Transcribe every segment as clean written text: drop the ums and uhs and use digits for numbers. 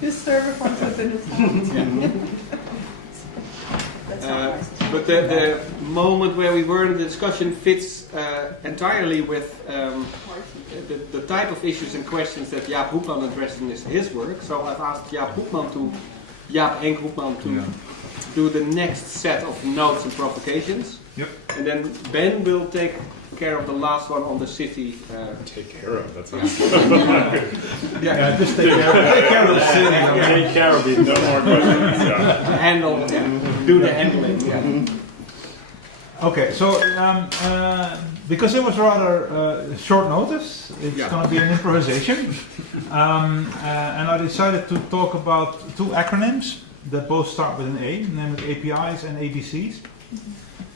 This server comes within its hand. That's not nice. But the moment where we were in the discussion fits entirely with the type of issues and questions that Jaap Hoekman addressed in his work. So I've asked Jaap Henk Hoekman to do the next set of notes and provocations. Yep. And then Ben will take care of the last one on the city. Take care of, that's Yeah. Just take care of the city. Take care of it, no more questions. Yeah. Handle and do the handling. Yeah. Okay, so because it was rather short notice, it's going to be an improvisation. And I decided to talk about two acronyms that both start with an A, namely APIs and ABCs.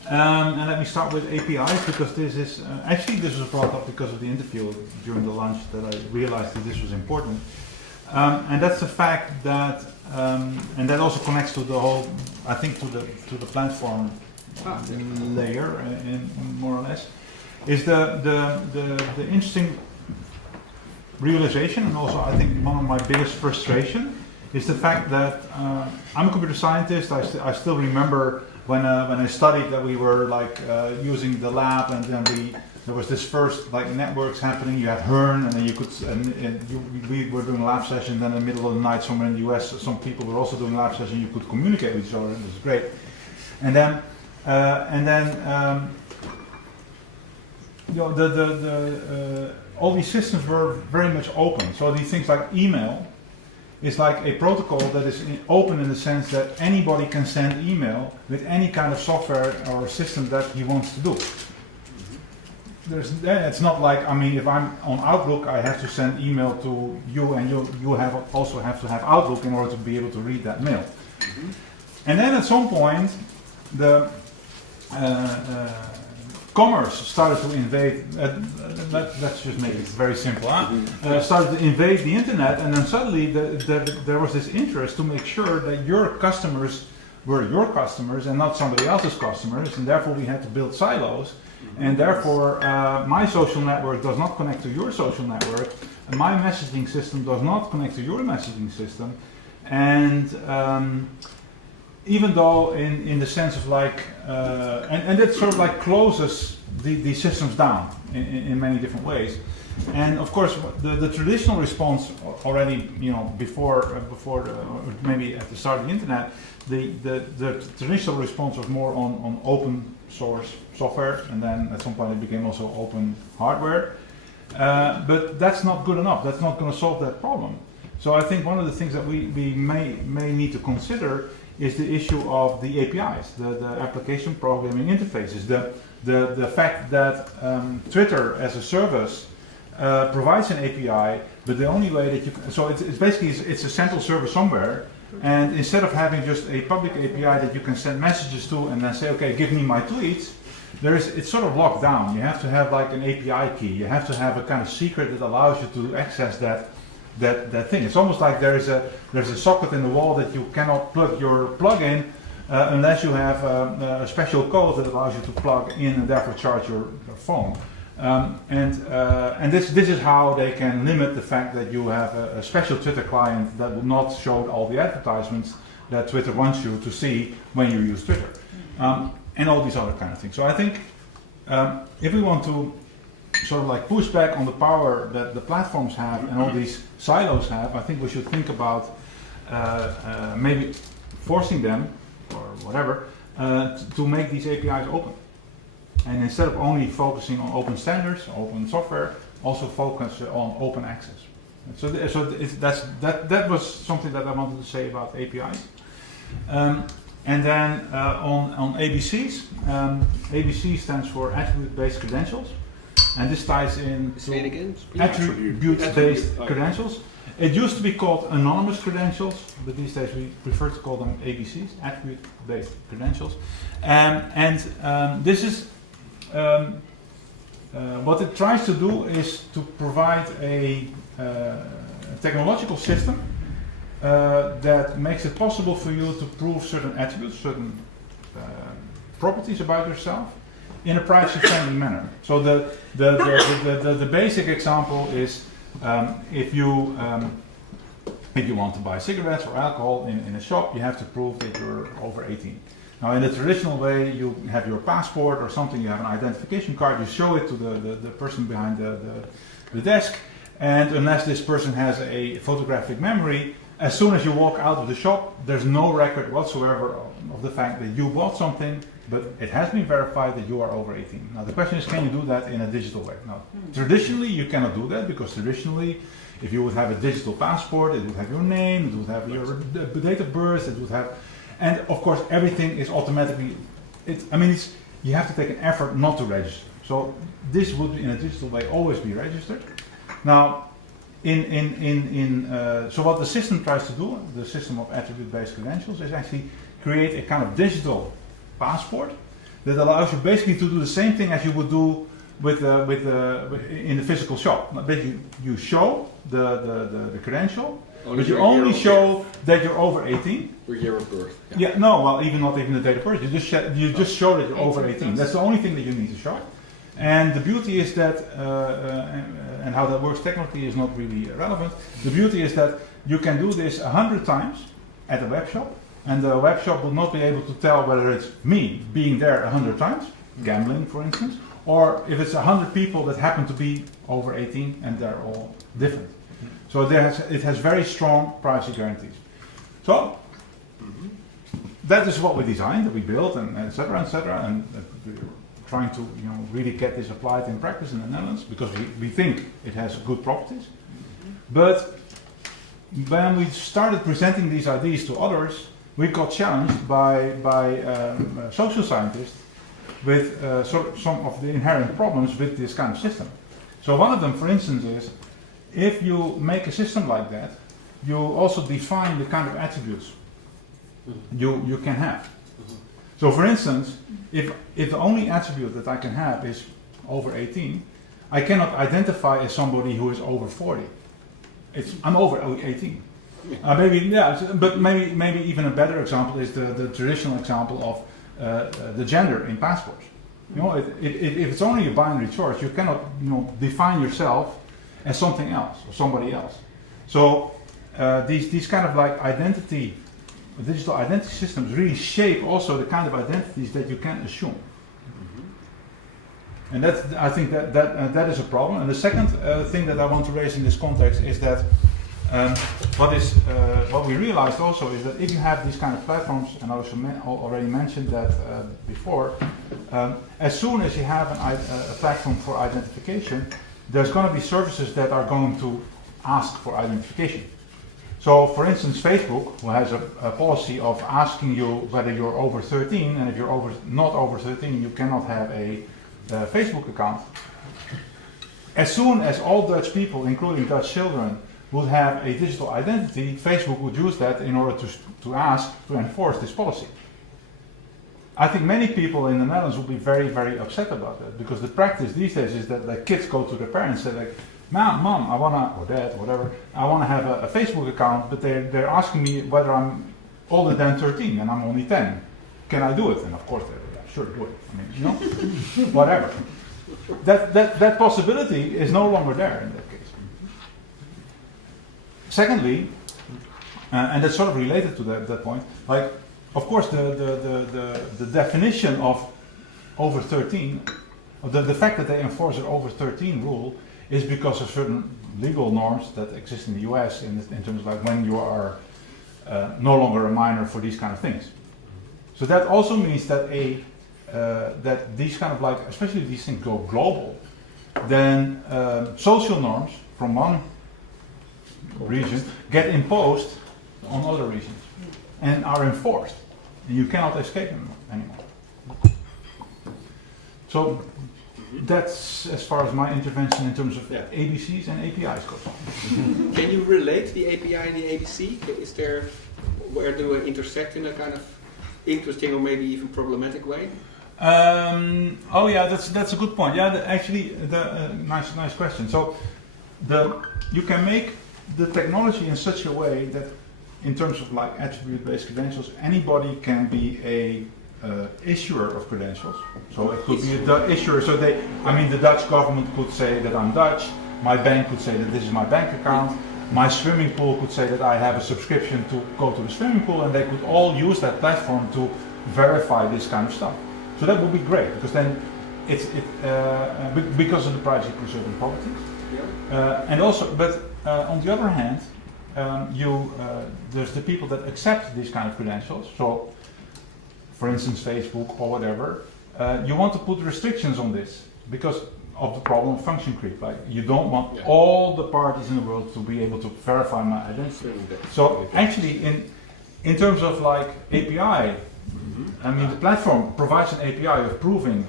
And let me start with APIs because this is, actually this was brought up because of the interview during the lunch that I realized that this was important. And that's the fact that, and that also connects to the whole, I think to the platform layer, in more or less, is the interesting realization, and also I think one of my biggest frustration, is the fact that I'm a computer scientist. I still remember when I studied that we were like using the lab, and then there was this first like networks happening. You had Hearn, and then you could, we were doing a lab session. Then in the middle of the night, somewhere in the US, some people were also doing a lab session. You could communicate with each other, and it was great. And then you know, all these systems were very much open. So these things like email is like a protocol that is open in the sense that anybody can send email with any kind of software or system that he wants to do. It's not like, I mean, if I'm on Outlook, I have to send email to you, and you also have to have Outlook in order to be able to read that mail. And then at some point, the commerce started to invade, let's just make it very simple, started to invade the internet, and then suddenly there was this interest to make sure that your customers were your customers and not somebody else's customers, and therefore we had to build silos, and therefore my social network does not connect to your social network, and my messaging system does not connect to your messaging system, and even though in the sense of like, and it sort of like closes the systems down in many different ways. And of course, the traditional response already, you know, before maybe at the start of the internet, the traditional response was more on open source software, and then at some point it became also open hardware. But that's not good enough. That's not going to solve that problem. So I think one of the things that we may need to consider is the issue of the APIs, the application programming interfaces, the fact that Twitter as a service provides an API, but the only way that you can, so it's basically it's a central server somewhere, and instead of having just a public API that you can send messages to and then say, okay, give me my tweets, it's sort of locked down. You have to have like an API key. You have to have a kind of secret that allows you to access that thing. It's almost like there's a socket in the wall that you cannot plug your plug in unless you have a special code that allows you to plug in and therefore charge your phone. And this is how they can limit the fact that you have a special Twitter client that will not show all the advertisements that Twitter wants you to see when you use Twitter, and all these other kind of things. So I think if we want to sort of like push back on the power that the platforms have and all these silos have, I think we should think about maybe forcing them or whatever to make these APIs open. And instead of only focusing on open standards, open software, also focus on open access. So that was something that I wanted to say about APIs. And then on ABCs, ABC stands for attribute-based credentials. And this ties in to attribute-based credentials. It used to be called anonymous credentials, but these days we prefer to call them ABCs, attribute-based credentials. This is what it tries to do is to provide a technological system that makes it possible for you to prove certain attributes, certain properties about yourself. in a privacy-friendly manner. So the basic example is if you want to buy cigarettes or alcohol in a shop, you have to prove that you're over 18. Now, in the traditional way, you have your passport or something, you have an identification card, you show it to the person behind the desk, and unless this person has a photographic memory, as soon as you walk out of the shop, there's no record whatsoever of the fact that you bought something, but it has been verified that you are over 18. Now, the question is, can you do that in a digital way? Now, traditionally, you cannot do that, because traditionally, if you would have a digital passport, it would have your name, it would have your date of birth, it would have, and of course everything is automatically, you have to take an effort not to register. So this would in a digital way always be registered. Now, so what the system tries to do, the system of attribute-based credentials, is actually create a kind of digital passport that allows you basically to do the same thing as you would do in the physical shop. Basically, you show the credential, but you only show that you're over 18. Your year of birth. Yeah, no, well, not even the date of birth. You just show that you're over 18. That's the only thing that you need to show. And the beauty is that, and how that works technically is not really relevant. The beauty is that you can do this 100 times at a web shop, and the web shop will not be able to tell whether it's me being there 100 times, gambling for instance, or if it's 100 people that happen to be over 18 and they're all different. So it has very strong privacy guarantees. So that is what we designed, that we built, and etc. and we're trying to really get this applied in practice in the Netherlands, because we think it has good properties. But when we started presenting these ideas to others, we got challenged by social scientists with some of the inherent problems with this kind of system. So one of them, for instance, is if you make a system like that, you also define the kind of attributes you can have. So for instance, if the only attribute that I can have is over 18, I cannot identify as somebody who is over 40. I'm over 18. But maybe even a better example is the traditional example of the gender in passports. If it's only a binary choice, you cannot define yourself as something else or somebody else. So these kind of like digital identity systems really shape also the kind of identities that you can assume. And I think that is a problem. And the second thing that I want to raise in this context is that what we realized also is that if you have these kind of platforms, and I also already mentioned that before, as soon as you have a platform for identification, there's going to be services that are going to ask for identification. So, for instance, Facebook, who has a policy of asking you whether you're over 13, and if you're not over 13, you cannot have a Facebook account. As soon as all Dutch people, including Dutch children, would have a digital identity, Facebook would use that in order to enforce this policy. I think many people in the Netherlands will be very, very upset about that, because the practice these days is that like kids go to their parents and say like, Mom, I wanna, or Dad, whatever, I wanna have a Facebook account, but they're asking me whether I'm older than 13 and I'm only 10. Can I do it? And of course they're like, sure, do it. Whatever. That possibility is no longer there in that case. Secondly, and that's sort of related to that point, like, of course, the definition of over 13, the fact that they enforce an over 13 rule is because of certain legal norms that exist in the US in terms of like when you are no longer a minor for these kind of things. So that also means that that these kind of like, especially these things go global, then social norms from one region get imposed on other regions and are enforced, and you cannot escape them anymore. So that's as far as my intervention in terms of ABCs and APIs goes. Can you relate the API and the ABC? Where do they intersect in a kind of interesting or maybe even problematic way? That's a good point. Yeah, nice question. So you can make the technology in such a way that, in terms of like attribute-based credentials, anybody can be a issuer of credentials. So it could be a issuer. So the Dutch government could say that I'm Dutch. My bank could say that this is my bank account. My swimming pool could say that I have a subscription to go to the swimming pool, and they could all use that platform to verify this kind of stuff. So that would be great, because then because of the privacy preserving properties. And also, but on the other hand, there's the people that accept these kind of credentials. So, for instance, Facebook or whatever, you want to put restrictions on this because of the problem of function creep. Like, you don't want all the parties in the world to be able to verify my identity. So actually, in terms of like API, I mean, the platform provides an API of proving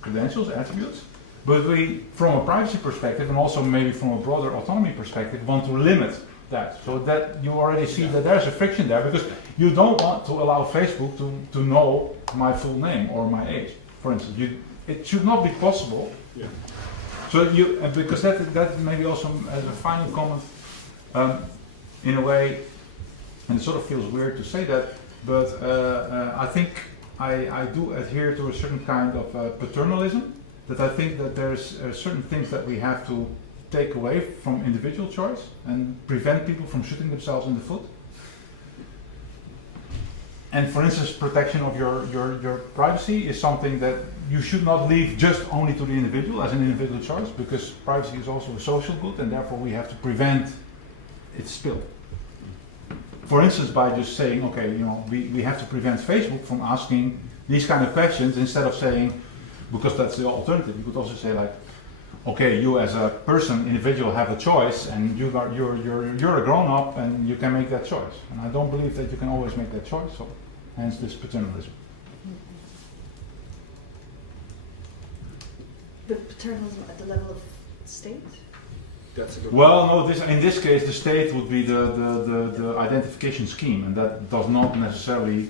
credentials, attributes, but we, from a privacy perspective and also maybe from a broader autonomy perspective, want to limit that, so that you already see that there's a friction there, because you don't want to allow Facebook to know my full name or my age, for instance. It should not be possible. So because that maybe also as a final comment, in a way, and it sort of feels weird to say that, but I think I do adhere to a certain kind of paternalism, that I think that there's certain things that we have to take away from individual choice and prevent people from shooting themselves in the foot. And for instance, protection of your privacy is something that you should not leave just only to the individual as an individual choice, because privacy is also a social good, and therefore we have to prevent its spill. For instance, by just saying, okay, we have to prevent Facebook from asking these kind of questions, instead of saying, because that's the alternative, you could also say like, okay, you as a person, individual, have a choice, and you're a grown-up, and you can make that choice. And I don't believe that you can always make that choice, so hence this paternalism. But paternalism at the level of state? That's a good Well, no. In this case, the state would be the identification scheme, and that does not necessarily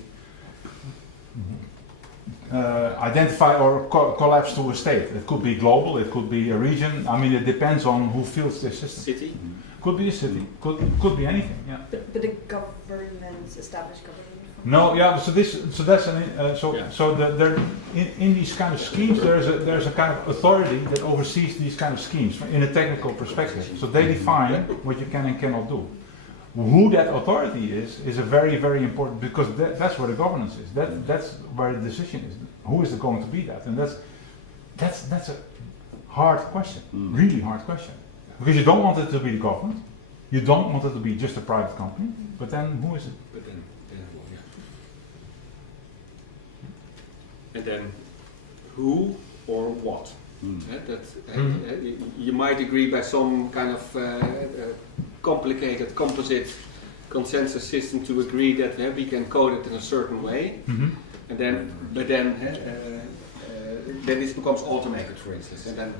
identify or collapse to a state. It could be global. It could be a region. I mean, it depends on who fields this system. City? Could be a city. Could be anything. Yeah. But the governments, established government? No, yeah. So that's there in these kind of schemes there's a kind of authority that oversees these kind of schemes in a technical perspective. So they define what you can and cannot do. Who that authority is a very, very important, because that's where the governance is. That's where the decision is. Who is it going to be that? And that's a hard question, really hard question, because you don't want it to be the government, you don't want it to be just a private company, but then who is it? But then, and then who or what? You might agree by some kind of complicated composite consensus system to agree that we can code it in a certain way, and then then this becomes automated, for instance, and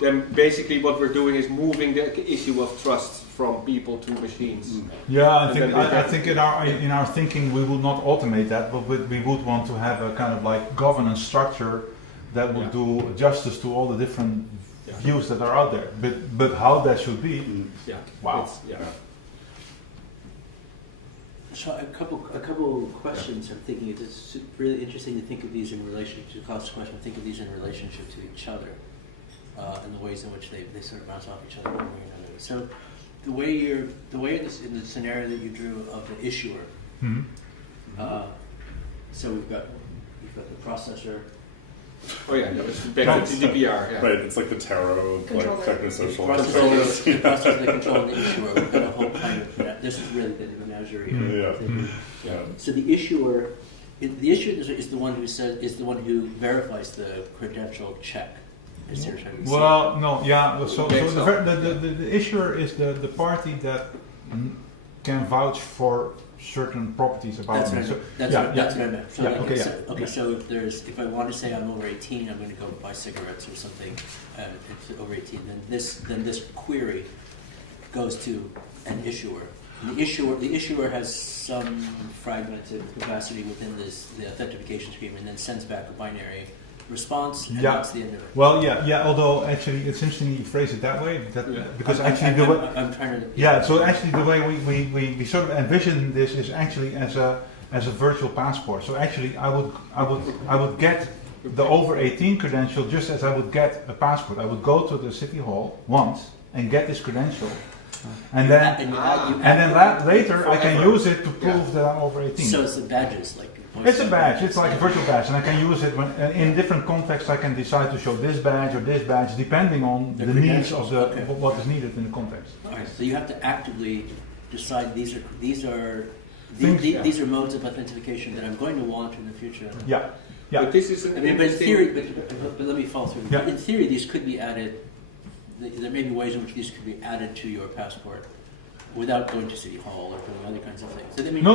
then basically what we're doing is moving the issue of trust from people to machines. Yeah, I think in our thinking we would not automate that, but we would want to have a kind of like governance structure that would do justice to all the different views that are out there. But how that should be, wow. So a couple questions. I'm thinking it's really interesting to think of these in relation to Klaus' question. Think of these in relationship to each other, and the ways in which they sort of bounce off each other one way or another. So the way in the scenario that you drew of the issuer. So we've got the processor. Oh yeah, that was back to GDPR. Yeah. Right, it's like the tarot of like technosocial Processor, controllers. the processor that control the issuer. We've got a whole kind of this is really the menagerie. So the issuer is the one who verifies the credential check. Well, no, yeah. So the issuer is the party that can vouch for certain properties about me. That's what I meant. So if I want to say I'm over 18, I'm going to go buy cigarettes or something. It's over 18. Then this query goes to an issuer. And the issuer has some fragmented capacity within the authentication scheme, and then sends back a binary response, and that's the end of it. Well, although actually it's interesting you phrase it that way, because I'm trying to. So actually the way we sort of envision this is actually as as a virtual passport. So actually, I would get the over 18 credential just as I would get a passport. I would go to the city hall once and get this credential, and then later I can use it to prove that I'm over 18. So it's the badges, like. It's a badge. It's like a virtual badge, and I can use it when in different contexts. I can decide to show this badge or this badge depending on the needs of the what is needed in the context. All right. So you have to actively decide these are modes of authentication that I'm going to want in the future. Yeah. Yeah. But this is an But in interesting. theory, but let me follow through. Yeah. In theory, these could be added. There may be ways in which these could be added to your passport without going to City Hall or doing other kinds of things. So, I mean, No.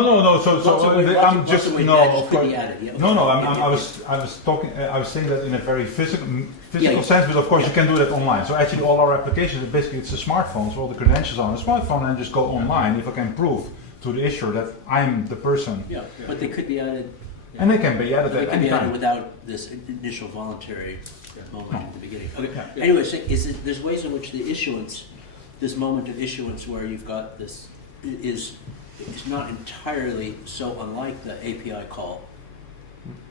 I'm just no. Of course. No. I was talking. I was saying that in a very physical sense, but of course you can do that online. So actually, all our applications, basically, it's a smartphone. So all the credentials on a smartphone, and just go online. If I can prove to the issuer that I'm the person. Yeah, but they could be added. And they can be added They at can any be added time. without this initial voluntary moment at the beginning. Okay. Yeah. Anyway, so there's ways in which the issuance, this moment of issuance where you've got this, is not entirely so unlike the API call.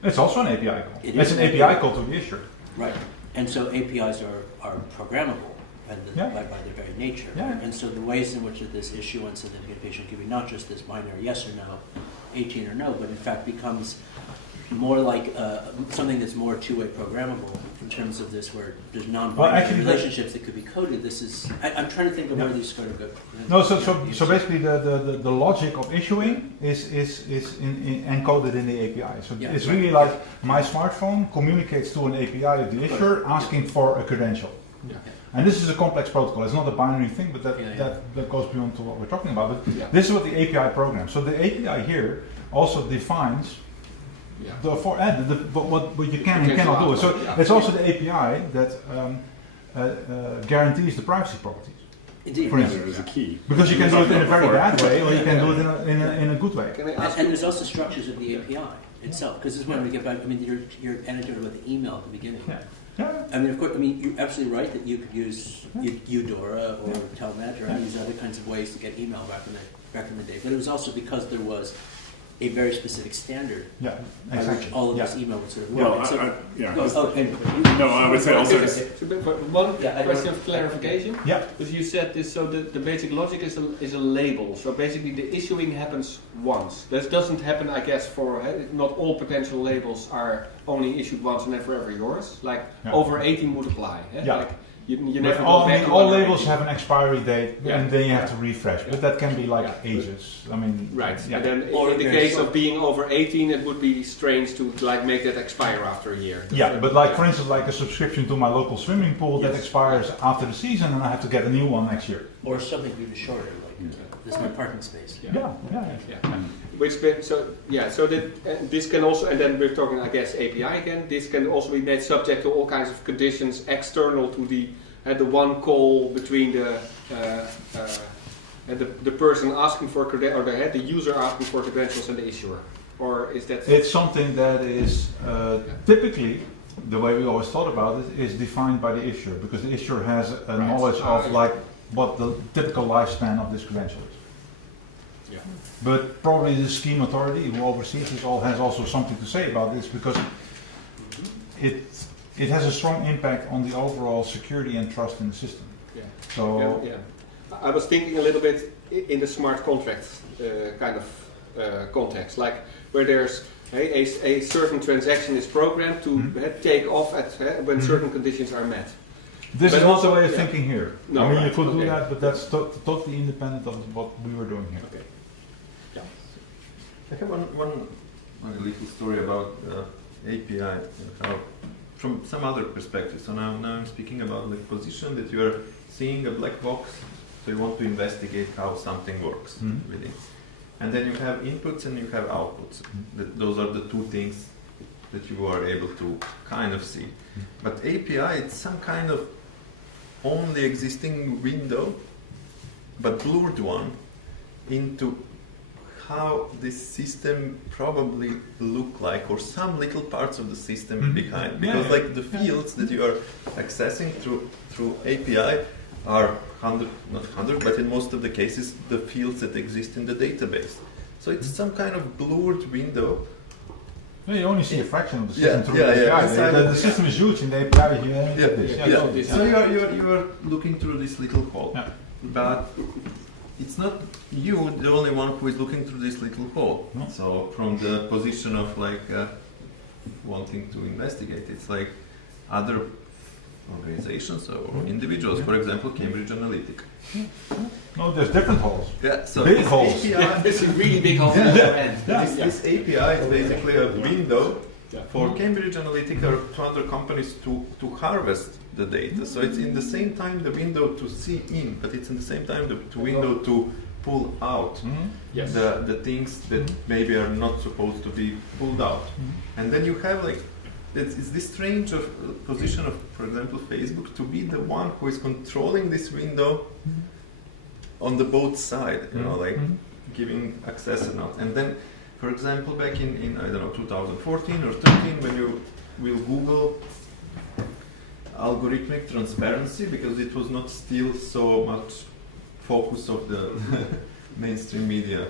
It's also an API call. It It's is an an API call to the issuer. Right. And so APIs are programmable Yeah. by their very nature. Yeah. And so the ways in which this issuance and identification can be not just this binary yes or no, 18 or no, but in fact becomes more like something that's more two-way programmable in terms of this, where there's non-binary relationships that could be coded. This is I'm trying to think of where these sort of go. No, so basically the logic of issuing is encoded in the API. So it's really like my smartphone communicates to an API of the issuer asking for a credential. Yeah. And this is a complex protocol. It's not a binary thing, but that goes beyond to what we're talking about. But this is what the API programs. So the API here also defines what you can and cannot do. So it's also the API that guarantees the privacy properties. Indeed. For instance, There's a key. because you can do it in a very bad way, or you can do it in a good way. Can I ask And there's also structures of the API itself, because this is when we get back. I mean, your anecdote about the email at the beginning. Yeah. I mean, of course. I mean, you're absolutely right that you could use Eudora or Telnet or use other kinds of ways to get email recommendation. But it was also because there was a very specific standard Yeah, by exactly. which all of this email would sort of work. Well, And so, No, I would say also. one question of clarification. Yeah. Because you said this, so the basic logic is a label. So basically, the issuing happens once. This doesn't happen, I guess, for not all potential labels are only issued once and then forever yours. Like over 18 would apply. Yeah. Like you never go all back to all under labels 18. have an expiry date, Yeah. and then you have to refresh. But that can be like ages. I mean, Right. Yeah. And then Or in the there's case of being over 18, it would be strange to like make that expire after a year. Yeah, but like for instance, like a subscription to my local swimming pool that Yes. expires after the season, and I have to get a new one next year. or something even shorter, like there's no parking space. Yeah. Which been, so that this can also, and then we're talking, I guess, API again. This can also be made subject to all kinds of conditions external to the one call between the person asking for or the user asking for credentials and the issuer, or is that? It's something that is typically the way we always thought about it is defined by the issuer, because the issuer has a knowledge of like what the typical lifespan of this credential is. Yeah. But probably the scheme authority who oversees this all has also something to say about this, because it has a strong impact on the overall security and trust in the system. Yeah. So I was thinking a little bit in the smart contract kind of context, like where there's a certain transaction is programmed to take off at when certain conditions are met. this But is not the also- way of yeah. thinking here. No, I mean, you right, could do okay. that, but that's totally independent of what we were doing here. Okay. I have one little story about API and how, from some other perspective. So now I'm speaking about the position that you are seeing a black box, so you want to investigate how something works within. And then you have inputs and you have outputs. Those are the two things that you are able to kind of see. But API, it's some kind of only existing window, but blurred one, into how this system probably look like, or some little parts of the system behind. Because like the fields that you are accessing through API are not 100, but in most of the cases the fields that exist in the database. So it's some kind of blurred window. You only see a fraction of the Yeah, system through yeah, the yeah. API. The system is huge in the API. Yeah. So you are looking through this little hole, Yeah. but it's not you the only one who is looking through this little hole. No. So from the position of like wanting to investigate, it's like other organizations or individuals. For example, Cambridge Analytica. No, there's different holes. Yeah. So Big this holes. API, This is really big hole at the end. this API is basically a window Yeah. for Cambridge Analytica or to other companies to harvest the data. So it's in the same time the window to see in, but it's in the same time the window to pull out Yes. the things that maybe are not supposed to be pulled out. And then you have like it's this strange position of, for example, Facebook to be the one who is controlling this window on the both side, you know, like giving access or not. And then, for example, back in I don't know 2014 or 13, when you will Google algorithmic transparency, because it was not still so much focus of the mainstream media.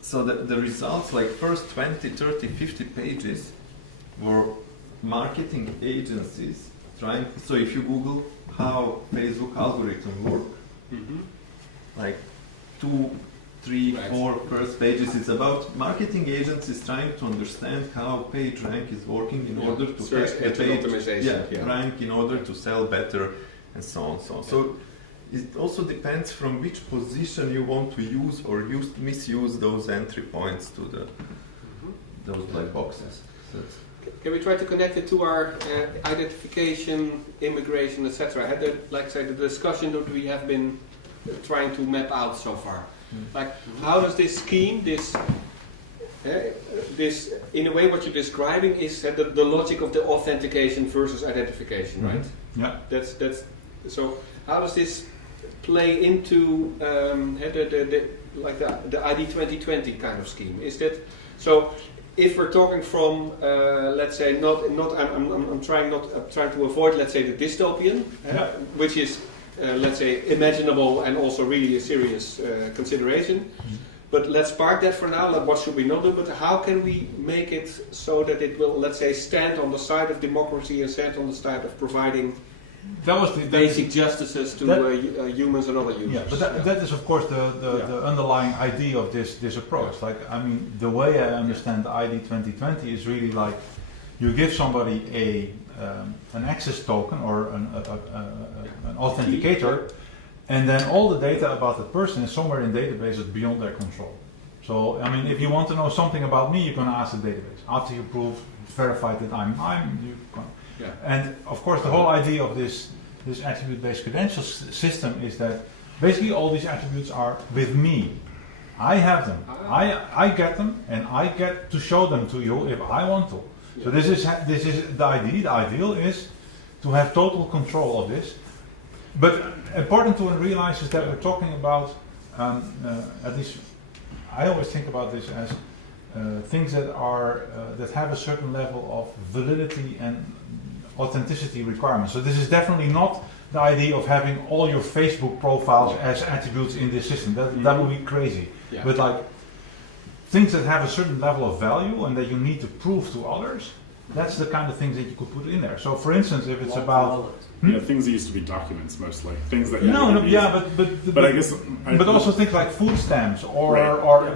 So the results, like first 20, 30, 50 pages, were marketing agencies trying. So if you Google how Facebook algorithms work, like 2, 3, Right. 4 first pages, it's about marketing agencies trying to understand how PageRank is working in order to Search hack the engine page, optimization, rank in order to sell better, and so on, so on. So it also depends from which position you want to use or misuse those entry points to those black boxes. So it's- Can we try to connect it to our identification, immigration, etc.? Had the, like say, the discussion that we have been trying to map out so far. Like, how does this scheme, this in a way, what you're describing is the logic of the authentication versus identification, right? Yeah. That's so. How does this play into the ID 2020 kind of scheme? Is that so? If we're talking from, let's say, I'm trying to avoid, let's say, the dystopian, which is, let's say, imaginable and also really a serious consideration. But let's park that for now. Like, what should we not do? But how can we make it so that it will, let's say, stand on the side of democracy and stand on the side of providing That was the basic justices to humans and other users? Yeah, but that is of course the underlying idea of this approach. Like, I mean, the way I understand ID 2020 is really like you give somebody an access token or an authenticator, and then all the data about that person is somewhere in databases beyond their control. So, I mean, if you want to know something about me, you're going to ask the database. After you verified that I'm you can. Yeah. And of course, the whole idea of this attribute-based credentials system is that basically all these attributes are with me. I have them. I get them, and I get to show them to you if I want to. So this is the idea. The ideal is to have total control of this. But important to realize is that we're talking about, at least I always think about this as things that have a certain level of validity and authenticity requirements. So this is definitely not the idea of having all your Facebook profiles as attributes in this system. That would be crazy. Yeah. But like things that have a certain level of value and that you need to prove to others, that's the kind of things that you could put in there. So for instance, if it's about things that used to be documents mostly, things that but I guess but also things like food stamps or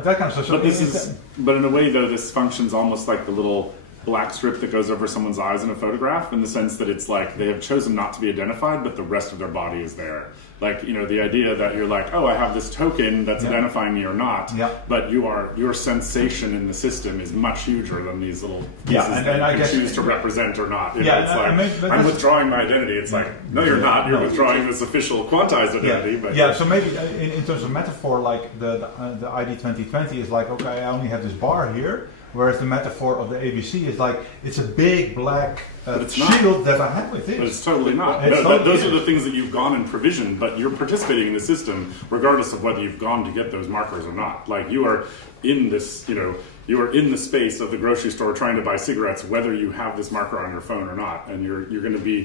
that kind of stuff. So but in a way though, this functions almost like the little black strip that goes over someone's eyes in a photograph, in the sense that it's like they have chosen not to be identified, but the rest of their body is there. Like, you know, the idea that you're like, oh, I have this token that's identifying me or not, but your sensation in the system is much huger than these little pieces that I can choose to represent or not. You know, it's like, I'm withdrawing my identity. It's like, no, you're not. You're withdrawing this official quantized identity. But so maybe in terms of metaphor, like the ID 2020 is like, okay, I only have this bar here, Whereas the metaphor of the ABC is like, it's a big black But it's not. shield that I have with But it. it's totally not. It's No, not- those are the things that you've gone and provisioned, but you're participating in the system regardless of whether you've gone to get those markers or not. Like you are in this, you are in the space of the grocery store trying to buy cigarettes, whether you have this marker on your phone or not, and you're going to be,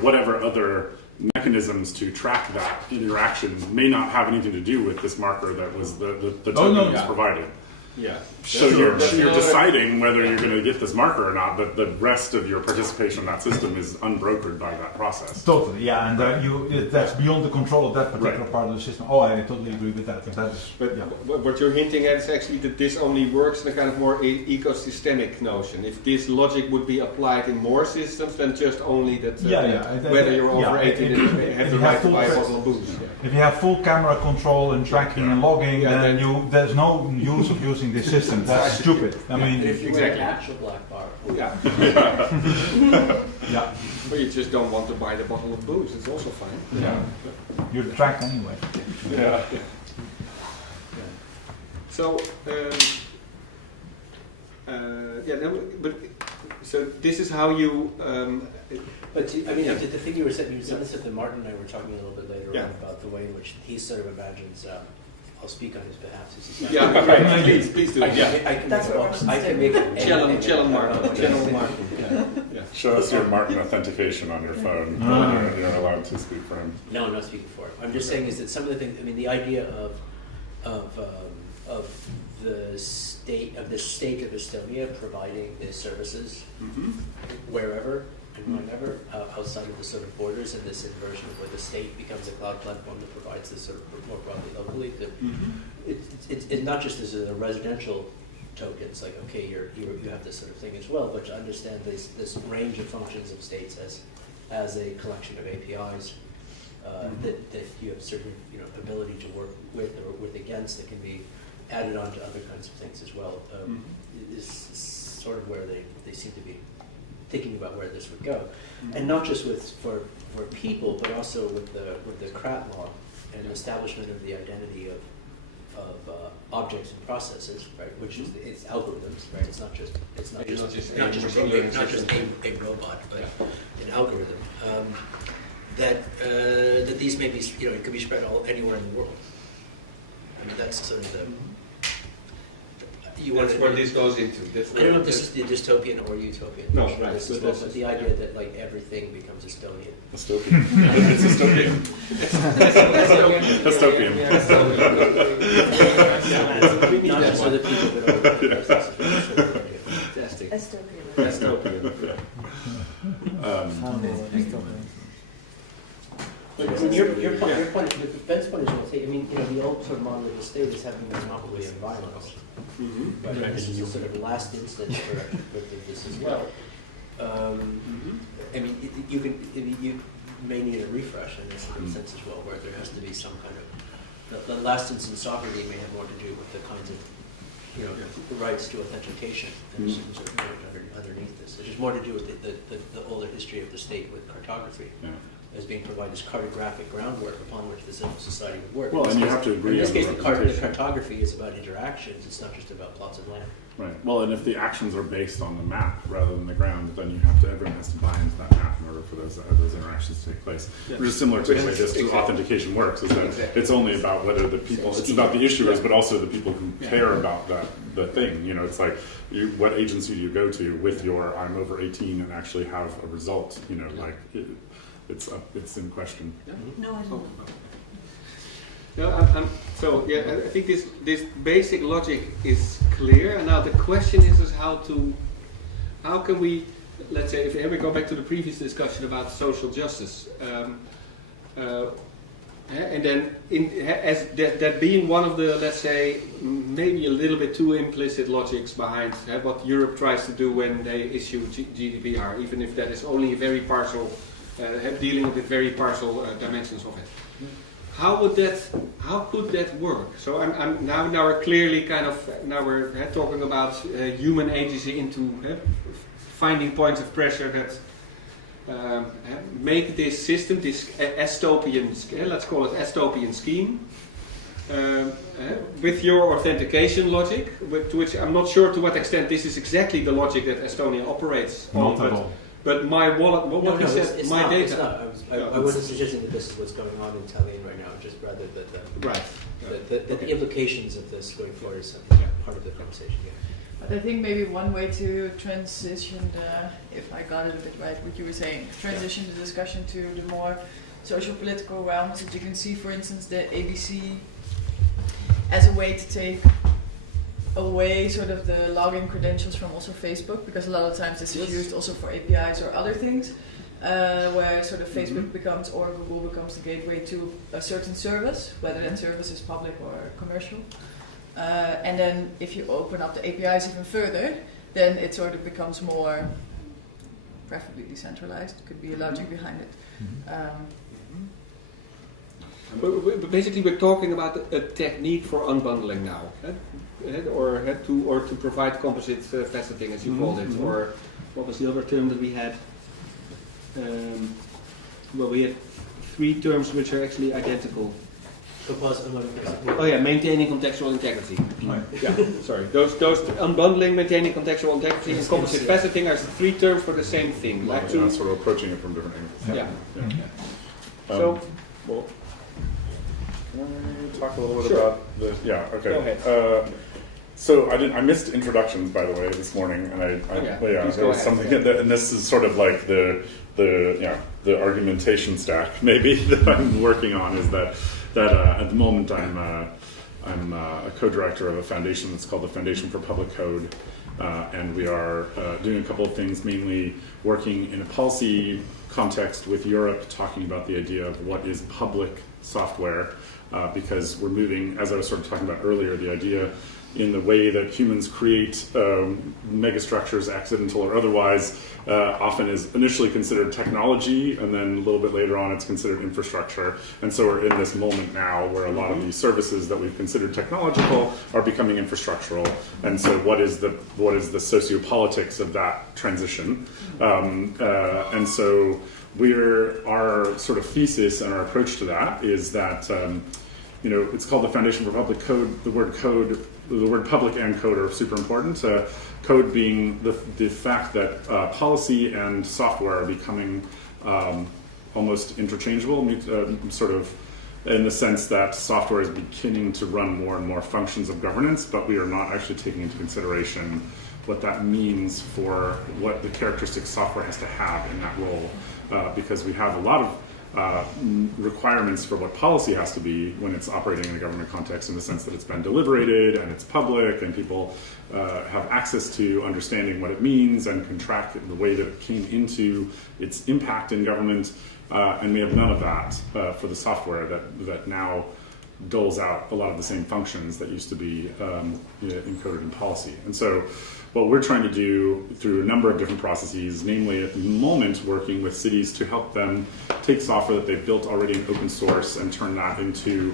whatever other mechanisms to track that interaction may not have anything to do with this marker that was the token no. that was provided. Yeah. So you're deciding whether you're going to get this marker or not, but the rest of your participation in that system is unbrokered by that process. Totally, yeah, and that's beyond the control of that particular Right. part of the system. Oh, I totally agree with that. That's, But yeah. what you're hinting at is actually that this only works in a kind of more ecosystemic notion. If this logic would be applied in more systems than just only that whether you're over 18 and have the right to buy a bottle of booze. If you have full camera control and tracking and logging, Yeah, then then- there's no use of using this system. That's stupid. I mean, If you Exactly. were an actual black bar, Yeah. yeah, Or you just don't want to buy the bottle of booze. It's also fine. yeah, you're tracked anyway. Yeah. So, so this is how you. But the thing you were saying, this that Martin and I were talking a little bit later Yeah. on about the way in which he sort of imagines. I'll speak on his behalf. Since he's not Yeah, great. Please do. I can That's make a what box. Martin's I can doing. make anything. Challenge Martin. I don't know Challenge what Martin. Yeah. Show us your Martin authentication on your phone. Ah. You're allowed to speak for him. No, I'm not speaking for him. I'm just saying is that some of the things. I mean, the idea of the state of Estonia providing the services wherever and whenever outside of the sort of borders, and this inversion of where the state becomes a cloud platform that provides this sort of more broadly locally. That it's not just as a residential tokens, like okay, you have this sort of thing as well, but to understand this range of functions of states as a collection of APIs that you have certain ability to work with or with against that can be added on to other kinds of things as well. Is sort of where they seem to be thinking about where this would go, and not just for people, but also with the CRAT law and the establishment of the identity of objects and processes, right? Which is it's algorithms, right? It's not just a robot, but an algorithm. That these may be it could be spread anywhere in the world. I mean that's sort of the. That's what this goes into. I don't know if this is the dystopian or utopian. No, version of right, this so as well, this but is- the idea that like everything becomes Estonian. Dystopian. It's dystopian. Dystopian. Not just for the people, but other processes. Fantastic. Estopian. Dystopian. But your point, Ben's point is well taken. I mean, the old sort of model of the state is having a monopoly on violence. Right, and this is a sort of last instance for this as well. I mean, you may need a refresh in this sort of sense as well, where there has to be some kind of the last instance sovereignty may have more to do with the kinds of rights to authentication and some sort of underneath this. It has more to do with the older history of the state with cartography. Yeah. As being provided as cartographic groundwork upon which the civil society would work. Well, and you have to agree In this on case, the the representation. cartography is about interactions. It's not just about plots of land. Right. Well, and if the actions are based on the map rather than the ground, then everyone has to buy into that map in order for those interactions to take place. Which is similar to the way this authentication works. Is that it's only about whether the people. It's about the issuers, but also the people who care about the thing. It's like what agency do you go to with your I'm over 18 and actually have a result. It's in question. No, I don't. No, I think this basic logic is clear, and now the question is how can we, let's say, if we go back to the previous discussion about social justice, and then as that being one of the, let's say, maybe a little bit too implicit logics behind what Europe tries to do when they issue GDPR, even if that is only very partial. Dealing with very partial dimensions of it. How could that work? So I'm now we're clearly now we're talking about human agency into finding points of pressure that make this system, this Estopian, let's call it Estopian scheme, with your authentication logic, to which I'm not sure to what extent this is exactly the logic that Estonia operates on, Not at all. but my wallet, what he said, it's my not, data. It's not. I wasn't suggesting that this is what's going on in Tallinn right now, just rather that Right. the implications of this going forward is part of the conversation. Yeah. But I think maybe one way to transition if I got it a bit right, what you were saying, transition the discussion to the more social political realms that you can see, for instance, the ABC as a way to take away sort of the login credentials from also Facebook, because a lot of times this is used also for APIs or other things, where sort of Facebook becomes, or Google becomes the gateway to a certain service, whether that service is public or commercial. And then if you open up the APIs even further, then it sort of becomes more, preferably decentralized, could be a logic behind it. But basically, we're talking about a technique for unbundling now, or to provide composite faceting, as you called it, or what was the other term that we had? Well, we had 3 terms which are actually identical. Oh yeah, maintaining contextual integrity. Right. Yeah, sorry. Those unbundling, maintaining contextual integrity, and composite faceting are 3 terms for the same thing. Like Like to, sort of approaching it from different angles. yeah. Yeah. So, Well, can I talk a little bit Sure. about the? Yeah. Okay. Go ahead. So I missed introductions, by the way, this morning, and Okay, yeah, please there go was ahead. something, and this is sort of like the argumentation stack maybe that I'm working on is that at the moment I'm a co-director of a foundation that's called the Foundation for Public Code, and we are doing a couple of things, mainly working in a policy context with Europe, talking about the idea of what is public software, because we're moving, as I was sort of talking about earlier, the idea in the way that humans create megastructures, accidental or otherwise, often is initially considered technology, and then a little bit later on it's considered infrastructure. And so we're in this moment now where a lot of these services that we've considered technological are becoming infrastructural. And so what is the sociopolitics of that transition? And so our sort of thesis and our approach to that is that it's called the Foundation for Public Code. The word public and code are super important. Code being the fact that policy and software are becoming almost interchangeable, sort of in the sense that software is beginning to run more and more functions of governance, but we are not actually taking into consideration what that means for what the characteristics software has to have in that role, because we have a lot of requirements for what policy has to be when it's operating in a government context, in the sense that it's been deliberated and it's public and people have access to understanding what it means and can track the way that it came into its impact in government, and we have none of that for the software that now doles out a lot of the same functions that used to be encoded in policy. And so what we're trying to do through a number of different processes, namely at the moment working with cities to help them take software that they've built already in open source and turn that into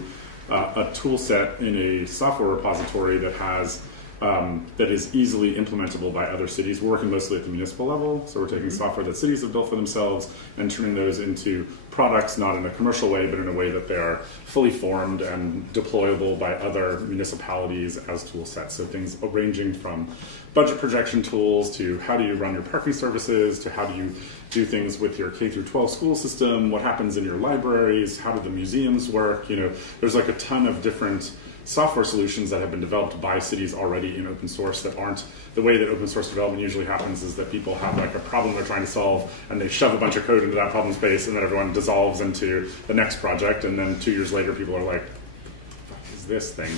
a tool set in a software repository that has that is easily implementable by other cities. We're working mostly at the municipal level, so we're taking software that cities have built for themselves and turning those into products, not in a commercial way, but in a way that they are fully formed and deployable by other municipalities as tool sets. So things ranging from budget projection tools to how do you run your parking services, to how do you do things with your K through 12 school system, what happens in your libraries, how do the museums work. There's like a ton of different software solutions that have been developed by cities already in open source that aren't the way that open source development usually happens, is that people have like a problem they're trying to solve and they shove a bunch of code into that problem space and then everyone dissolves into the next project, and then 2 years later people are like, what is this thing?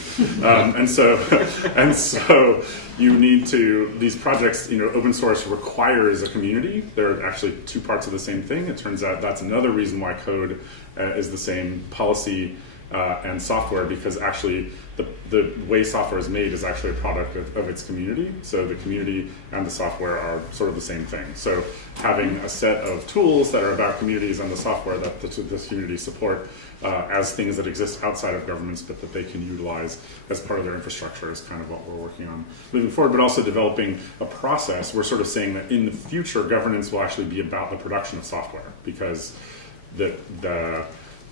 and so you need to, these projects, open source requires a community. They're actually 2 parts of the same thing. It turns out that's another reason why code is the same policy and software, because actually the way software is made is actually a product of its community. So the community and the software are sort of the same thing. So having a set of tools that are about communities and the software that the community support as things that exist outside of governments, but that they can utilize as part of their infrastructure is kind of what we're working on moving forward, but also developing a process. We're sort of saying that in the future, governance will actually be about the production of software, because the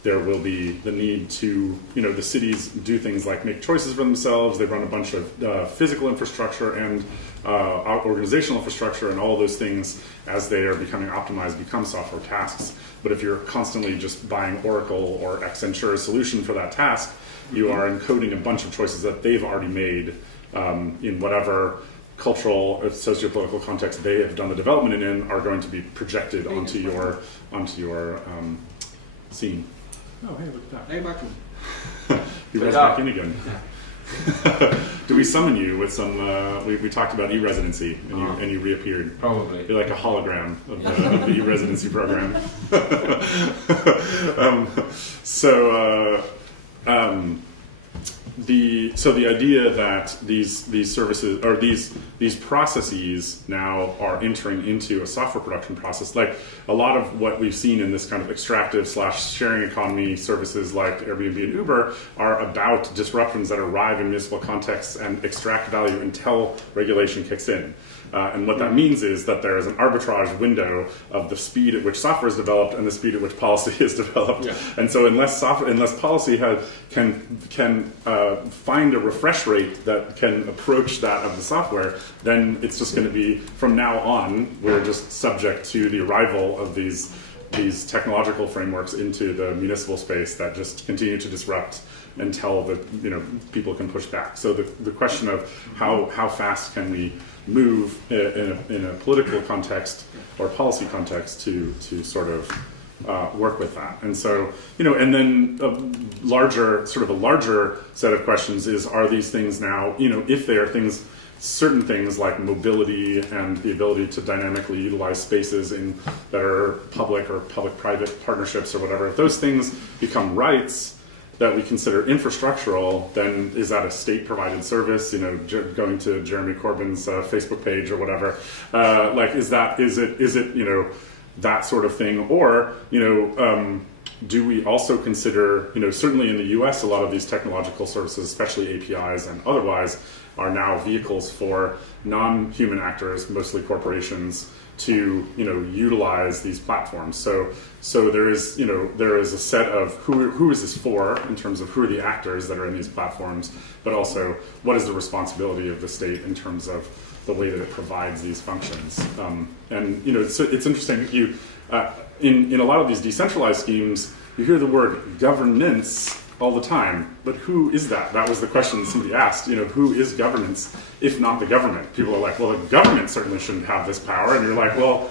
there will be the need to, the cities do things like make choices for themselves. They run a bunch of physical infrastructure and organizational infrastructure, and all those things, as they are becoming optimized, become software tasks. But if you're constantly just buying Oracle or Accenture's solution for that task, you are encoding a bunch of choices that they've already made in whatever cultural or socio-political context they have done the development in, are going to be projected onto your scene. Oh, hey, look at that. Hey, Martin. You guys back in again. Do we summon you with some? We talked about e-residency, and you reappeared. Probably. You're like a hologram of the e-residency program. The idea that these services or these processes now are entering into a software production process, like a lot of what we've seen in this kind of extractive / sharing economy services like Airbnb and Uber are about disruptions that arrive in municipal contexts and extract value until regulation kicks in. And what that means is that there is an arbitrage window of the speed at which software is developed and the speed at which policy is developed. Yeah. And so unless policy can find a refresh rate that can approach that of the software, then it's just going to be, from now on, we're just subject to the arrival of these technological frameworks into the municipal space that just continue to disrupt until people can push back. So the question of how fast can we move in a political context or policy context to sort of work with that. And so, and then a larger set of questions is, are these things now, if they are certain things like mobility and the ability to dynamically utilize spaces that are public or public-private partnerships or whatever, if those things become rights that we consider infrastructural, then is that a state-provided service? Going to Jeremy Corbyn's Facebook page or whatever. Is it that sort of thing, or do we also consider, certainly in the U.S., a lot of these technological services, especially APIs and otherwise, are now vehicles for non-human actors, mostly corporations, to utilize these platforms. So there is a set of who is this for in terms of who are the actors that are in these platforms, but also what is the responsibility of the state in terms of the way that it provides these functions. It's interesting. In a lot of these decentralized schemes, you hear the word governance all the time, but who is that? That was the question somebody asked. Who is governance if not the government? People are like, well, the government certainly shouldn't have this power, and you're like, well,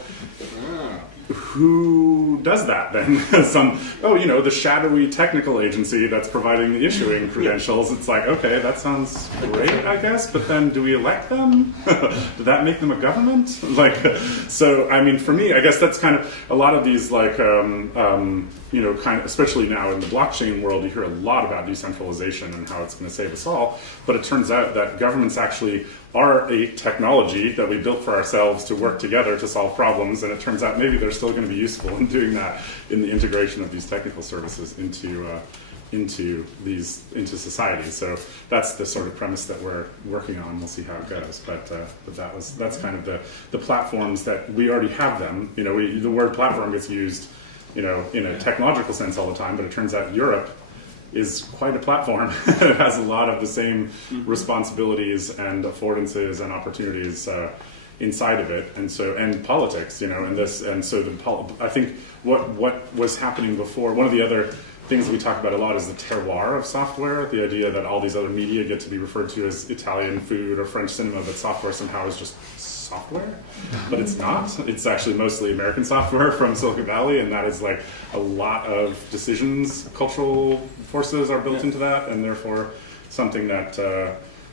who does that then? The shadowy technical agency that's providing the issuing credentials. It's like, okay, that sounds great, I guess, but then do we elect them? Did that make them a government? For me, I guess that's kind of a lot of these, especially now in the blockchain world, you hear a lot about decentralization and how it's going to save us all, but it turns out that governments actually are a technology that we built for ourselves to work together to solve problems, and it turns out maybe they're still going to be useful in doing that in the integration of these technical services into society. So that's the sort of premise that we're working on. We'll see how it goes, but that's kind of the platforms that we already have them. The word platform gets used in a technological sense all the time, but it turns out Europe is quite a platform. It has a lot of the same responsibilities and affordances and opportunities inside of it, and politics, I think what was happening before. One of the other things we talk about a lot is the terroir of software, the idea that all these other media get to be referred to as Italian food or French cinema, but software somehow is just software, but it's not. It's actually mostly American software from Silicon Valley, and that is like a lot of decisions, cultural forces are built into that, and therefore something that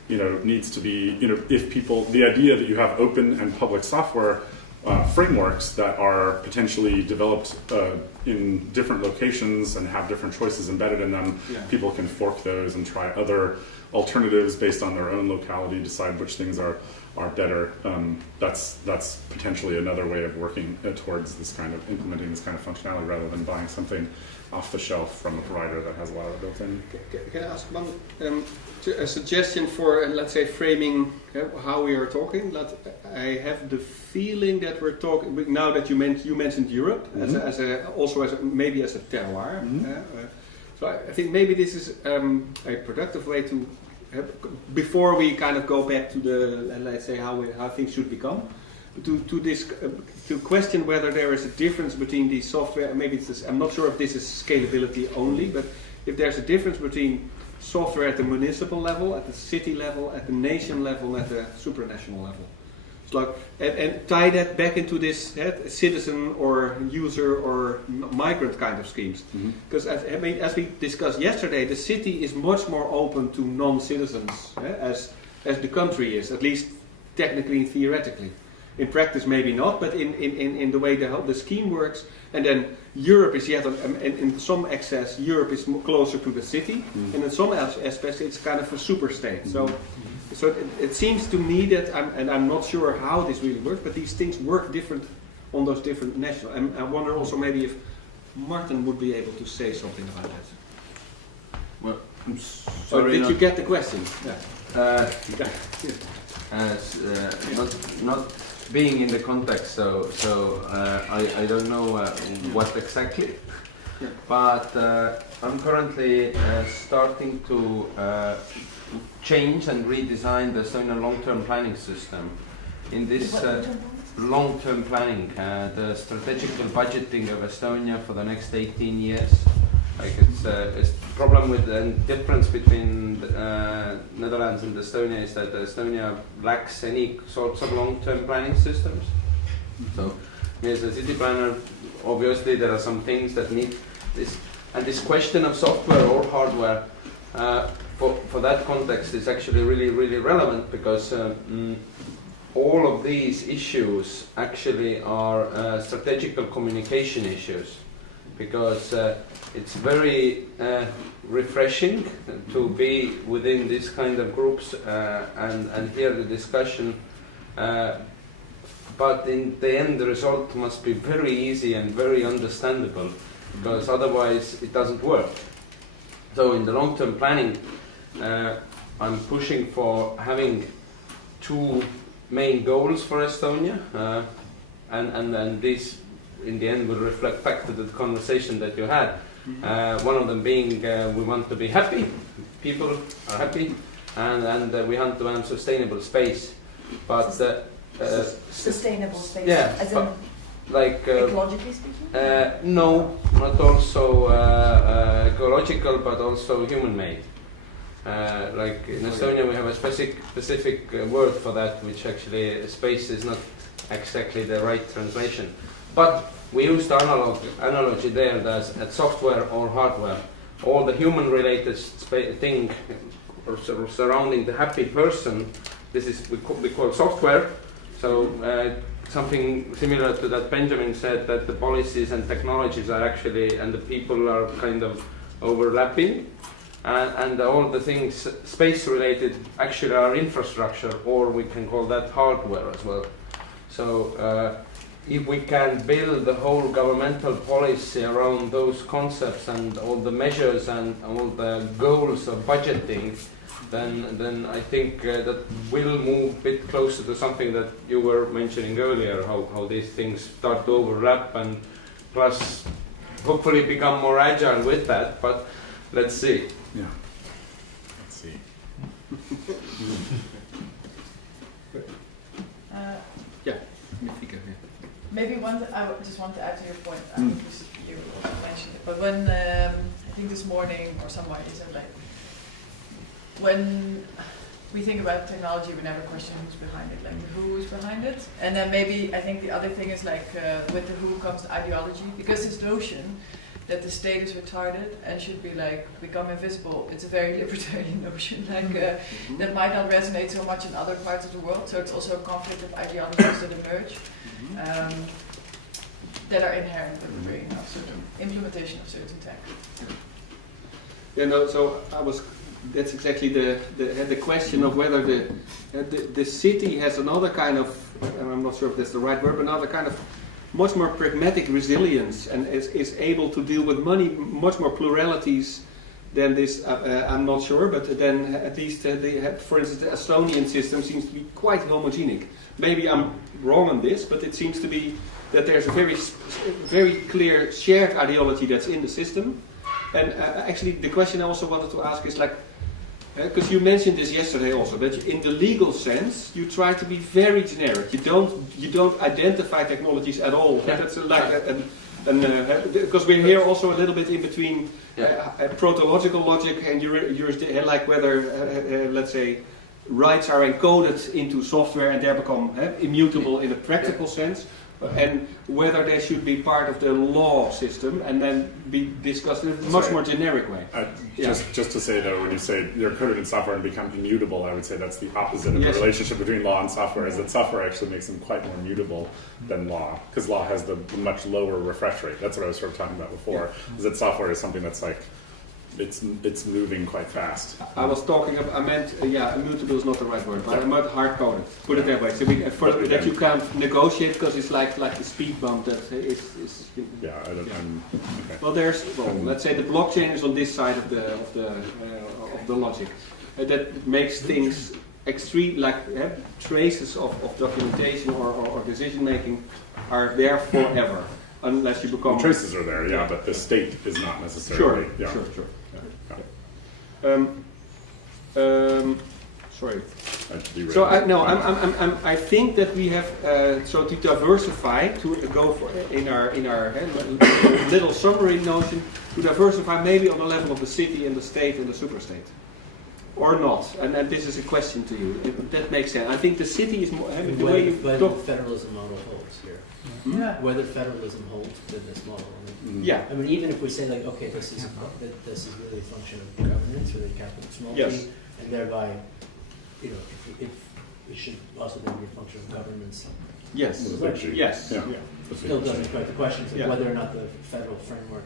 needs to be, if people, the idea that you have open and public software frameworks that are potentially developed in different locations and have different choices embedded in them, people can fork those and try other alternatives based on their own locality, decide which things are better. That's potentially another way of working towards this kind of implementing this kind of functionality rather than buying something off the shelf from a provider that has a lot of it built in. Can I ask one a suggestion for, let's say, framing how we are talking? I have the feeling that we're talking now that you mentioned Europe as also maybe as a terroir. So I think maybe this is a productive way to have, before we kind of go back to the, let's say, how things should become, to question whether there is a difference between the software. Maybe it's this, I'm not sure if this is scalability only, but if there's a difference between software at the municipal level, at the city level, at the nation level, and at the supranational level. It's like, and tie that back into this citizen or user or migrant kind of schemes. Because I mean, as we discussed yesterday, the city is much more open to non-citizens as the country is, at least technically and theoretically. In practice, maybe not, but in the way the scheme works. And then Europe is yet, in some access, Europe is closer to the city, and in some aspects, it's kind of a super state. So it seems to me that, I'm not sure how this really works, but these things work different on those different national. And I wonder also maybe if Martin would be able to say something about that. Well, I'm So sorry. did you get the question? Not being in the context, so I don't know what exactly, but I'm currently starting to change and redesign the Estonian long-term planning system. In this long-term planning, the strategical budgeting of Estonia for the next 18 years. Like it's a problem with the difference between Netherlands and Estonia is that Estonia lacks any sorts of long-term planning systems. So, as a city planner, obviously there are some things that need this, and this question of software or hardware for that context is actually really relevant because all of these issues actually are strategical communication issues. Because it's very refreshing to be within this kind of groups and hear the discussion. But in the end, the result must be very easy and very understandable, because otherwise it doesn't work. So in the long-term planning, I'm pushing for having two main goals for Estonia, and these in the end will reflect back to the conversation that you had. One of them being we want to be happy, people are happy, and we want to have sustainable space. But sustainable space, yeah, as in like ecologically speaking? no, not also ecological, but also human-made. Like in Estonia, we have a specific word for that, which actually space is not exactly the right translation. But we use the analogy there that at software or hardware, all the human-related thing or surrounding the happy person, this is we call software. So something similar to that Benjamin said, that the policies and technologies are actually, and the people are kind of overlapping. And all the things space-related actually are infrastructure, or we can call that hardware as well. So if we can build the whole governmental policy around those concepts and all the measures and all the goals of budgeting, then I think that will move a bit closer to something that you were mentioning earlier, how these things start to overlap and plus hopefully become more agile with that, but let's see. Yeah. Let's see. Maybe I just want to add to your point. I think you mentioned it, but when I think this morning or somewhere you said like when we think about technology, we never question who's behind it, like the who is behind it, and then maybe I think the other thing is like with the who comes the ideology, because this notion that the state is retarded and should be like become invisible. It's a very libertarian notion, like that might not resonate so much in other parts of the world. So it's also a conflict of ideologies that emerge that are inherent with the brain of certain implementation of certain tech. Yeah, no. So that's exactly the question of whether the city has another kind of, and I'm not sure if that's the right word, but another kind of much more pragmatic resilience and is able to deal with much more pluralities than this. I'm not sure, but then at least for instance, the Estonian system seems to be quite homogenic. Maybe I'm wrong on this, but it seems to be that there's a very clear shared ideology that's in the system. And actually, the question I also wanted to ask is like, because you mentioned this yesterday also, that in the legal sense, you try to be very generic. You don't identify technologies at all. Yeah. That's because we're here also a little bit in between protological logic and like whether, let's say, rights are encoded into software and they become immutable in a practical sense, and whether they should be part of the law system and then be discussed in a much more generic way. Just to say though, when you say they're coded in software and become immutable, I would say that's the opposite of the relationship between law and software, is that software actually makes them quite more mutable than law, because law has the much lower refresh rate. That's what I was sort of talking about before, is that software is something that's like, it's moving quite fast. I was talking about, I meant, immutable is not the right word, but I meant hard-coded. Put it that way. So that you can't negotiate, because it's like the speed bump that is. Yeah, okay. Well, let's say the blockchain is on this side of the logic. That makes things extreme, like traces of documentation or decision making are there forever, unless you become. The traces are there, but the state is not necessarily. Sure. Sorry. So I think that we have so to diversify, to go for in our little summary notion, to diversify maybe on the level of the city and the state and the superstate, or not. And this is a question to you. That makes sense. I think the city is more the way you whether talk. federalism model holds here. Yeah. Whether federalism holds in this model. Yeah. I mean, even if we say like, okay, this is really a function of governance, really capital small Yes. g, and thereby, if it should also then be a function of governance. Yes. Yes. Yeah. Still doesn't quite the question of Yeah. whether or not the federal framework.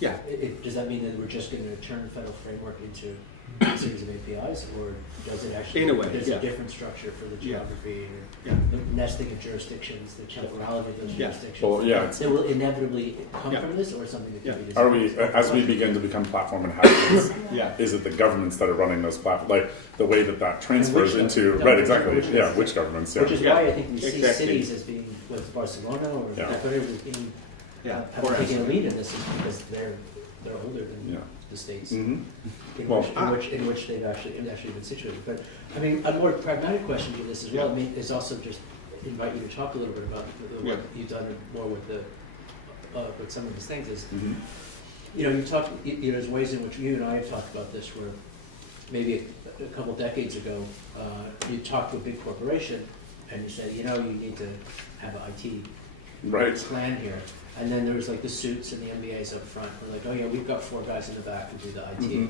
Yeah. Does that mean that we're just going to turn the federal framework into a series of APIs, or does it actually? In a way, there's yeah. a different structure for the geography, Yeah. the nesting of jurisdictions, the temporality of those Yeah. jurisdictions. Well, yeah. That will inevitably come Yeah. from this, or something that can be Are designed? we, as we begin to become platform inhabitants, Yeah. is it the governments that are running those platforms? Like the way that transfers which into, governments? right, No, exactly. which Yeah, ones? which governments? Which is Yeah. why I think we see Exactly. cities as being, whether it's Barcelona or Yeah. whatever, as being Or taking a lead in this, is because they're older than Yeah. the states. Mm-hmm. In which they've actually been situated. But I mean, a more pragmatic question to this as well. Yeah. I mean, is also just invite you to talk a little bit about Yeah. what you've done more with with some of these things. Is Mm-hmm. you talk. There's ways in which you and I have talked about this, where maybe a couple decades ago, you talked to a big corporation and you said, you need to have an IT Right. plan here. And then there was like the suits and the MBAs up front. We're like, oh yeah, we've got 4 guys in the back who do the IT. Mhm.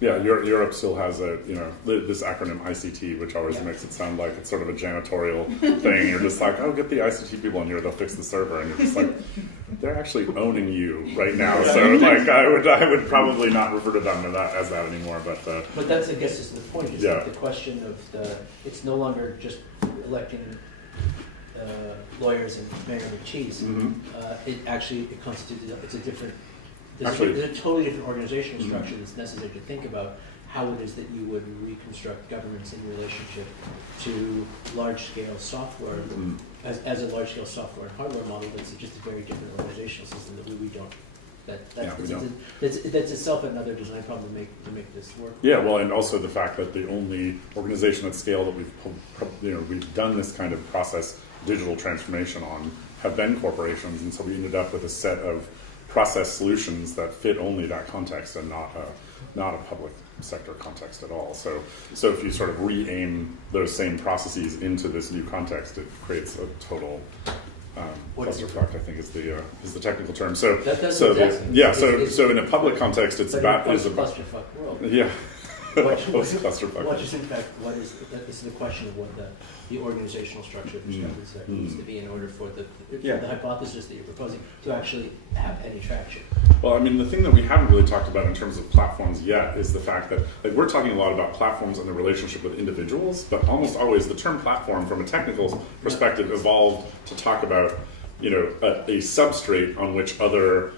Yeah, Europe still has this acronym ICT, which always Yeah. makes it sound like it's sort of a janitorial thing. You're just like, oh, get the ICT people in here, they'll fix the server, and you're just like, they're actually owning you right now. So like, I would probably not refer to them as that anymore. But that's, I guess, is the point. Is Yeah. that the question of it's no longer just electing lawyers and mayor and cheese. Mhm. It constitutes, it's a different, Actually- there's a totally different organizational structure that's necessary to think about how it is that you would reconstruct governments in relationship to large-scale software, Mhm. as a large-scale software and hardware model that's just a very different organizational system that we don't. That's itself another design problem to make this work. Yeah, well, and also the fact that the only organization at scale that we've done this kind of process, digital transformation on, have been corporations, and so we ended up with a set of process solutions that fit only that context and not a public sector context at all. So if you sort of re-aim those same processes into this new context, it creates a total clusterfuck, I think is the technical term. So so in a public context, it's about a clusterfuck world. Yeah. Clusterfuck. This is the question of what the organizational structure of this needs to be in order for the hypothesis that you're proposing to actually have any traction. Well, I mean, the thing that we haven't really talked about in terms of platforms yet is the fact that, like, we're talking a lot about platforms and the relationship with individuals, but almost always the term platform from a technical perspective evolved to talk about, a substrate on which other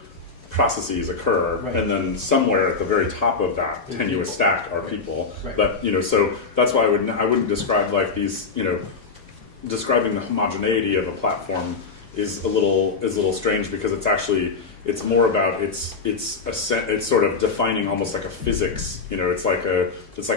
processes occur, right. And then somewhere at the very top of that The tenuous people. stack are people. Right. But so that's why I wouldn't describe like these, describing the homogeneity of a platform is a little strange because it's more about it's sort of defining almost like a physics. It's like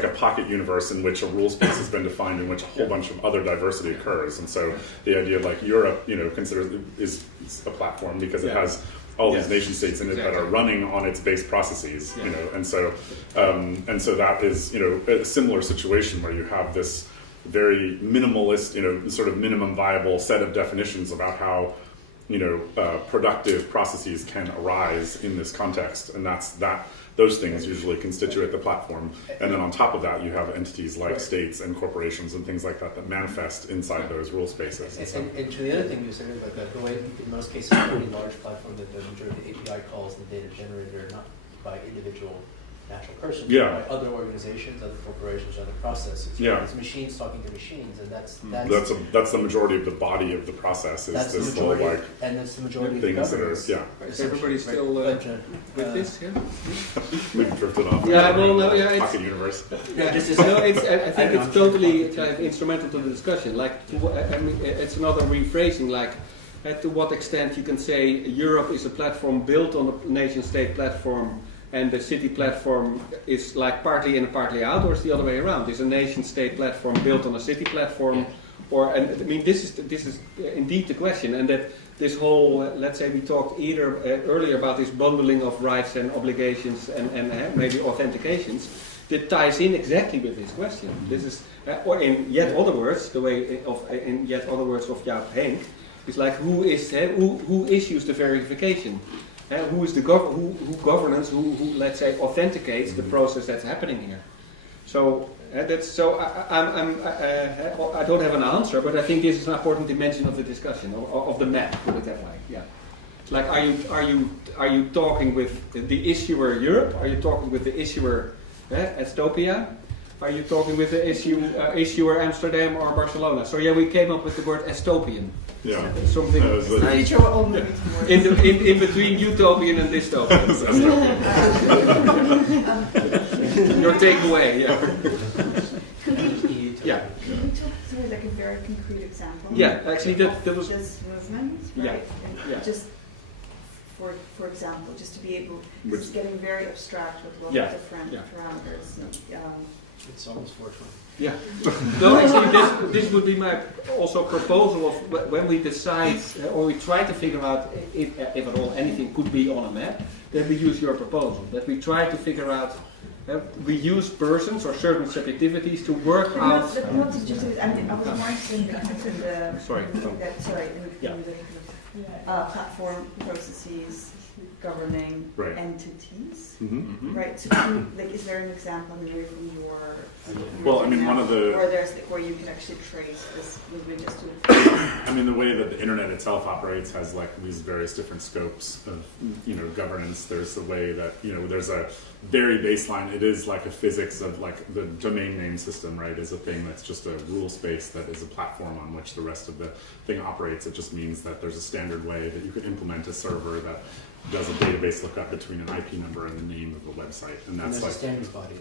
a pocket universe in which a rule space has been defined, in which a whole bunch of other diversity occurs. And so the idea of like Europe, considers is a platform because it has all these nation states in it that are running on its base processes. And so that is a similar situation where you have this very minimalist, sort of minimum viable set of definitions about how productive processes can arise in this context, and those things usually constitute the platform. And then on top of that, you have entities like states and corporations and things like that manifest inside those rule spaces. And to the other thing you said about that, the way in most cases a pretty large platform that the majority of the API calls the data generated are not by individual natural persons, but by other organizations, other corporations, other processes. It's machines talking to machines, and that's the majority of the body of the process. That's the majority, and that's the majority of the governance. Is everybody still with this? Yeah. We've drifted off. It's pocket universe. I think it's totally kind of instrumental to the discussion. Like, it's another rephrasing. Like, to what extent you can say Europe is a platform built on a nation-state platform, and the city platform is like partly in and partly out, or it's the other way around? Is a nation-state platform built on a city platform, this is indeed the question, and that this whole let's say we talked earlier about this bundling of rights and obligations and maybe authentications that ties in exactly with this question. This is, or in yet other words, of Jaap Henk, is like who issues the verification. Who is the who governance? Who let's say authenticates the process that's happening here? So that's so. I don't have an answer, but I think this is an important dimension of the discussion of the map. Put it that way. Yeah. Like, are you talking with the issuer Europe? Are you talking with the issuer Estopia? Are you talking with the issuer Amsterdam or Barcelona? So we came up with the word Estopian. Yeah. Something the future will all move towards in between utopian and dystopian. Your takeaway, Can you talk through like a very concrete example? Yeah, actually that was this movement, right? And just for example, just to be able, because it's getting very abstract with a lot of different parameters. It's almost 420. Yeah. No, actually, this would be my also proposal of when we decide or we try to figure out if at all anything could be on a map, then we use your proposal. That we try to figure out, we use persons or certain subjectivities to work out. Not to just, I was more interested in the platform processes governing entities, right? So, is there an example maybe from your? Well, I mean, one of the or there's where you can actually trace this movement just to. I mean, the way that the internet itself operates has like these various different scopes of governance. There's the way that there's a very baseline. It is like a physics of like the domain name system, right? Is a thing that's just a rule space that is a platform on which the rest of the thing operates. It just means that there's a standard way that you could implement a server that does a database lookup between an IP number and the name of the website, and that's like a standards body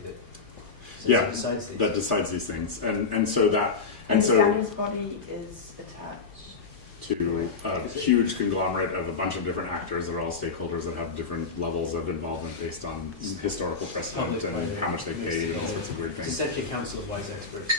that decides these things, and so that and so the standards body is attached to a huge conglomerate of a bunch of different actors that are all stakeholders that have different levels of involvement based on historical precedent and how much they paid and all sorts of weird things. It's essentially a council of wise experts.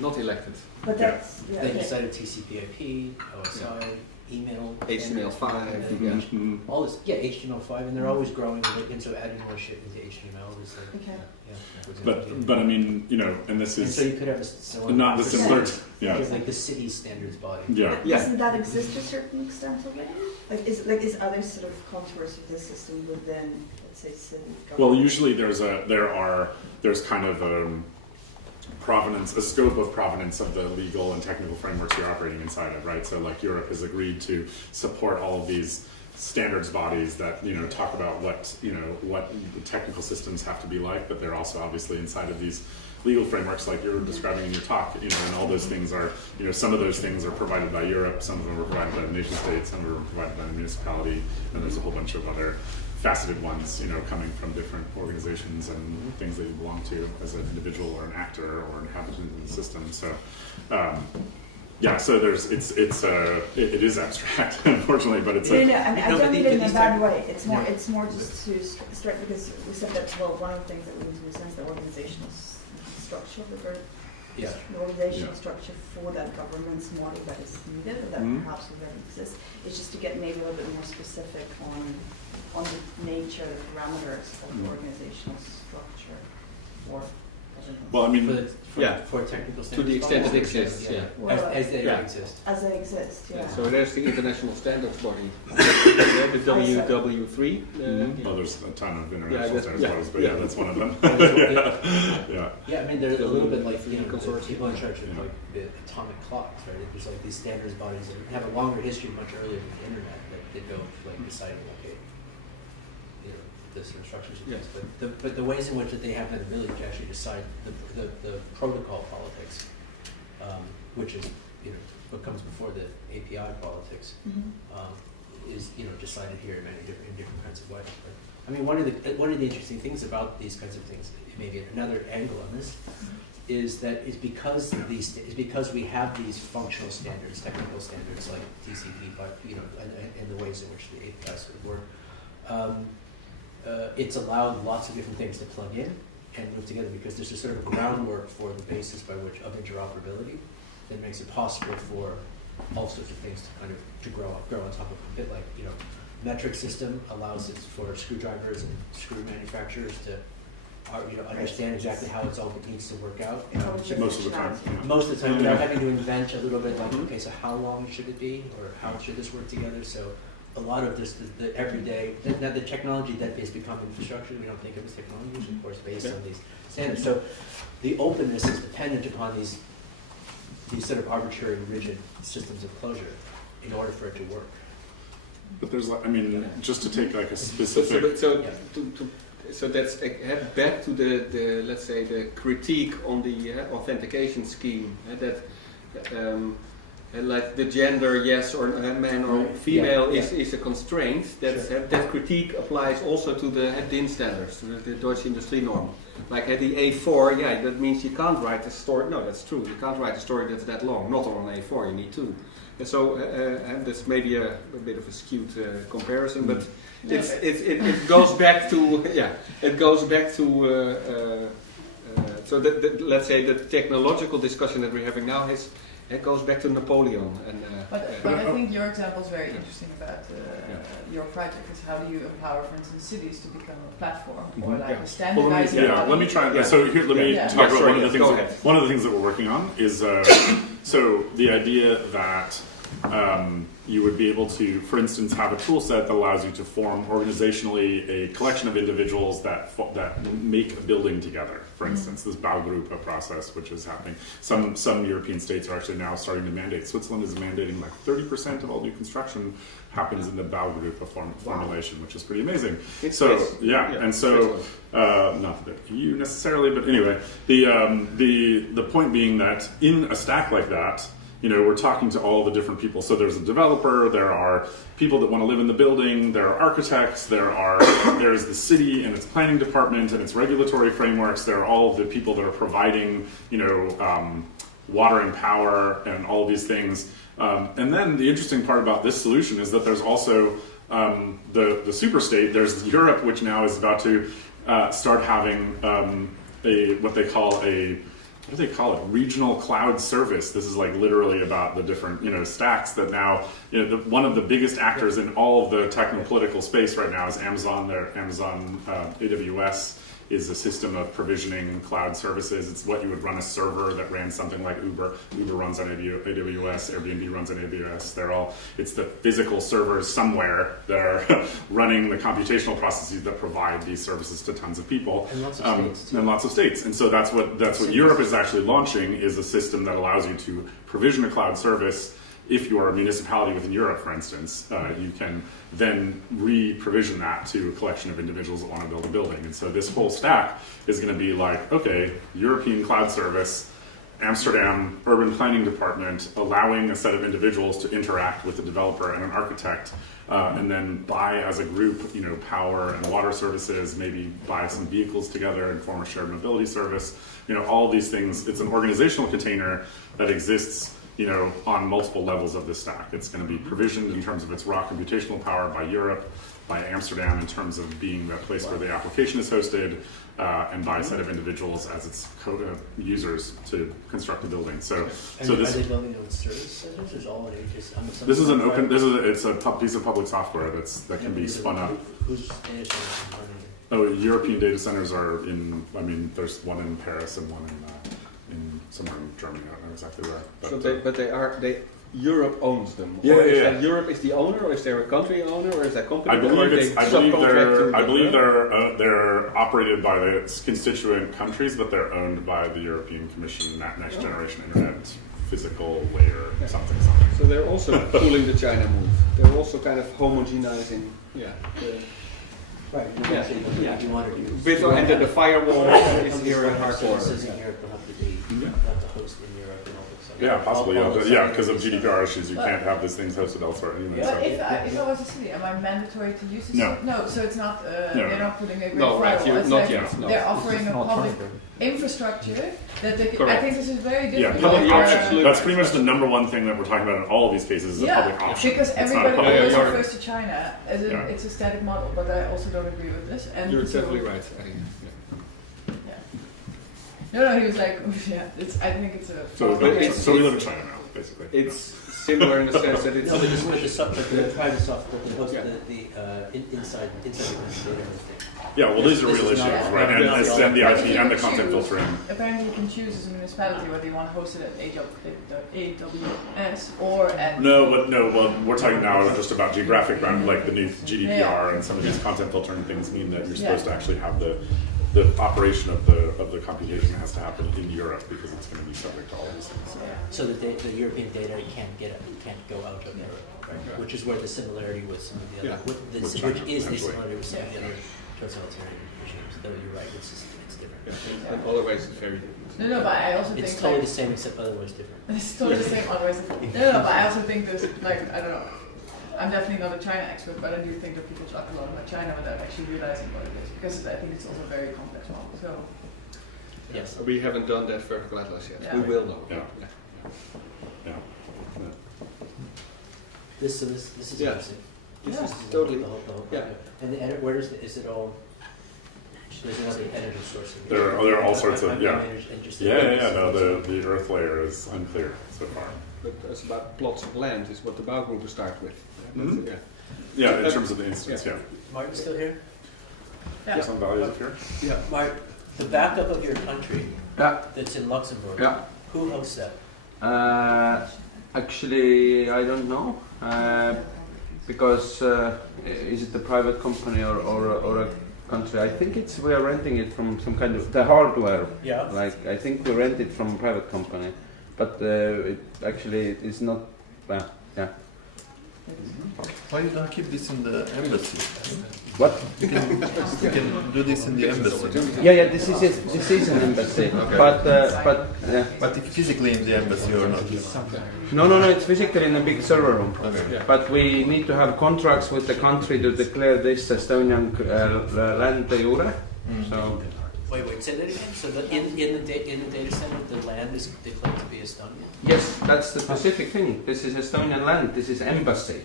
Not elected. But that's they decided TCP/IP, OSI. Email, HTML5, all this, HTML5, and they're always growing, and so adding more shit into HTML is like, But I mean, and this is. And so you could have not the similar, like the city's standards body. Doesn't that exist to a certain extent already? Like, is other sort of contours of the system within, let's say, city government? Well, usually there's kind of a scope of provenance of the legal and technical frameworks you're operating inside of, right? So like Europe has agreed to support all of these standards bodies that talk about what the technical systems have to be like, but they're also obviously inside of these legal frameworks like you're describing in your talk, and all those things are, some of those things are provided by Europe, some of them are provided by the nation state, some of them are provided by the municipality, and there's a whole bunch of other faceted ones, coming from different organizations and things that you belong to as an individual or an actor or an inhabitant of the system. So, Yeah, so it is abstract, unfortunately, but it's No, I No, but don't mean it in a these bad type- way. It's more just to strike, because we said that, well, one of the things that we need to understand is the organizational structure, Yeah. the organizational structure for that governance model that is needed, or that perhaps already exists. It's just to get maybe a little bit more specific on the nature, the parameters of the organizational structure for governance. well, I mean, For technical To standards. the extent it bodies, exists, yeah. As they Yeah. exist. As they exist, yeah. So there's the international standards body, the WW3. well, there's a ton of Yeah, international that's- standards yeah, bodies, but yeah. yeah, that's one of them. yeah. Yeah, I mean, they're a little bit like, The you know, the consortium. people in charge of Yeah. like the atomic clocks, right? There's like these standards bodies that have a longer history much earlier than the internet that go like deciding, okay, you know, this instructions and things. But the ways in which that they have that ability to actually decide the protocol politics, which is, you know, what comes before the API politics, is, you know, decided here in many different kinds of ways. But, I mean, one of the interesting things about these kinds of things, maybe another angle on this, is that because we have these functional standards, technical standards like TCP, but you know, and the ways in which the APIs would work, it's allowed lots of different things to plug in and move together, because there's a sort of groundwork for the basis by which of interoperability that makes it possible for all sorts of things to kind of to grow on top of a bit like, you know, metric system allows it for screwdrivers and screw manufacturers to you know, understand exactly how it's all needs to work out. Most of the time. Yeah. Most of the time, without having to invent a little bit like, okay, so how long should it be, or how should this work together? So a lot of this, the everyday, now the technology that has become infrastructure, we don't think of as technology, which of course based on these standards. So the openness is dependent upon these sort of arbitrary, rigid systems of closure in order for it to work. But there's like, I mean, just to take like a specific. So that's back to the let's say the critique on the authentication scheme that like the gender yes or man or female is a constraint. That critique applies also to the DIN standards, to the Deutsche Industrienorm. Like at the A4, that means you can't write a story. No, that's true. You can't write a story that's that long. Not on an A4. You need two. And so that's maybe a bit of a skewed comparison, but it goes back to so let's say the technological discussion that we're having now it goes back to Napoleon. But I think your example is very interesting about your project. Is how do you empower, for instance, cities to become a platform or like a standardizing body? Let me try. So here, let me talk about one of the things that we're working on is so the idea that you would be able to, for instance, have a tool set that allows you to form organizationally a collection of individuals that make a building together. For instance, this Baugruppe process, which is happening. Some European states are actually now starting to mandate. Switzerland is mandating like 30% of all new construction happens in the Baugruppe formulation, which is pretty amazing. And so not the EU necessarily, but anyway, the point being that in a stack like that, you know, we're talking to all the different people. So there's a developer, there are people that want to live in the building, there are architects, there's the city and its planning department and its regulatory frameworks, there are all the people that are providing, you know, water and power and all of these things. And then the interesting part about this solution is that there's also the superstate. There's Europe, which now is about to start having what they call what do they call it? Regional cloud service. This is like literally about the different, you know, stacks that now, you know, one of the biggest actors in all of the techno-political space right now is Amazon. AWS is a system of provisioning cloud services. It's what you would run a server that ran something like Uber. Uber runs on AWS, Airbnb runs on AWS. It's the physical servers somewhere that are running the computational processes that provide these services to tons of people. And lots of states. And lots of states. And so that's what Europe is actually launching, is a system that allows you to provision a cloud service. If you are a municipality within Europe, for instance, you can then re-provision that to a collection of individuals that want to build a building. And so this whole stack is going to be like, okay, European cloud service, Amsterdam Urban Planning Department, allowing a set of individuals to interact with a developer and an architect, and then buy as a group, you know, power and water services, maybe buy some vehicles together and form a shared mobility service. You know, all these things. It's an organizational container that exists, on multiple levels of this stack. It's going to be provisioned in terms of its raw computational power by Europe, by Amsterdam in terms of being the place where the application is hosted, and by a set of individuals as its users to construct a building. So Are this they building their own service centers? Is all it is? this is an open. It's a piece of public software that can be spun up. Who's data centers running? Oh, European data centers are in. I mean, there's one in Paris and one in somewhere in Germany. I don't know exactly where. But, Europe owns them. Yeah, or is yeah, that Europe is the owner, or is there a country owner, or is that company? I believe they're operated by its constituent countries, but they're owned by the European Commission, Next Generation Internet, physical layer, something. So they're also pulling the China move. They're also kind of homogenizing. Yeah. Right. Yeah. You want to do. With and the firewall is here at hardcore. Services in Europe will have to be have to host in Europe and all that stuff. Yeah, possibly. All those Because of things. GDPR issues, you can't have these things hosted elsewhere anyway. But So. if I was a city, am I mandatory to use this? No. No, so it's not, No. they're not putting a great No, right, firewall. It's not like yet, no. They're offering a public infrastructure that they can, I Correct. think this is very Yeah, different. public Yeah, option. absolutely. That's pretty much the number one thing that we're talking about in all of these cases is a public option. Because It's not a everybody public always option. refers to China as in Yeah. it's a static model, but I also don't agree with this. And You're so- definitely right. I think. No, he was like, yeah, I think it's a. So, But it's- so we live in China now, basically. It's similar in the sense that it's. No, but just with the private software, the host, Yeah. inside the data hosting. Yeah, well, these are This real is issues, not- right? not And the and the But IP if you and the could content choose- filtering. Apparently, you can choose as a municipality whether you want to host it at AWS or at. Well, we're talking now just about geographic bound, like the new GDPR and some of these content filtering things mean that you're supposed to actually have the operation of the computation has to happen in Europe because it's going to be subject to all these things. So the European data can't go out of Europe, which is where the similarity with some of the other, With China, which is the actually. similarity with some of the other totalitarian regimes. Though you're right, it's different. Yeah, in other ways, it's very different. No, but I also It's think totally like, the same except otherwise different. it's totally the same otherwise. No, but I also think there's like I don't know. I'm definitely not a China expert, but I do think that people talk a lot about China without actually realizing what it is, because I think it's also a very complex model. So Yes. We haven't done that vertical atlas yet. Yeah. We will though. Yeah. Yeah. This is Yeah. interesting. This Yeah. is totally. The whole Yeah. And the edit, where is it all? There's another editor source. in There here. are all sorts of- I'm yeah. interested Yeah, in yeah, this. no, the Earth layer is unclear so far. But it's about plots of land is what the Bau group will start with. Mhm. Yeah. Yeah, in terms of the instance, yeah. Martin still here? yeah. Some values up here. Yeah. Mark, the backup of your country Yeah, that's in Luxembourg, yeah. who hosts that? Actually, I don't know because is it a private company or a country? I think we are renting it from some kind of the hardware. Yeah. Like I think we rent it from a private company, but it actually is not. Yeah. Why you don't keep this in the embassy? What? You can do this in the embassy. Yeah. This is it. This is an embassy, Okay. but yeah. But if physically in the embassy or not? No. It's physically in a big server room. Okay. Yeah. But we need to have contracts with the country to declare this Estonian land de jure. So Wait, say that again? So in the data center, the land is declared to be Estonian? yes, that's the specific thing. This is Estonian land. This is embassy.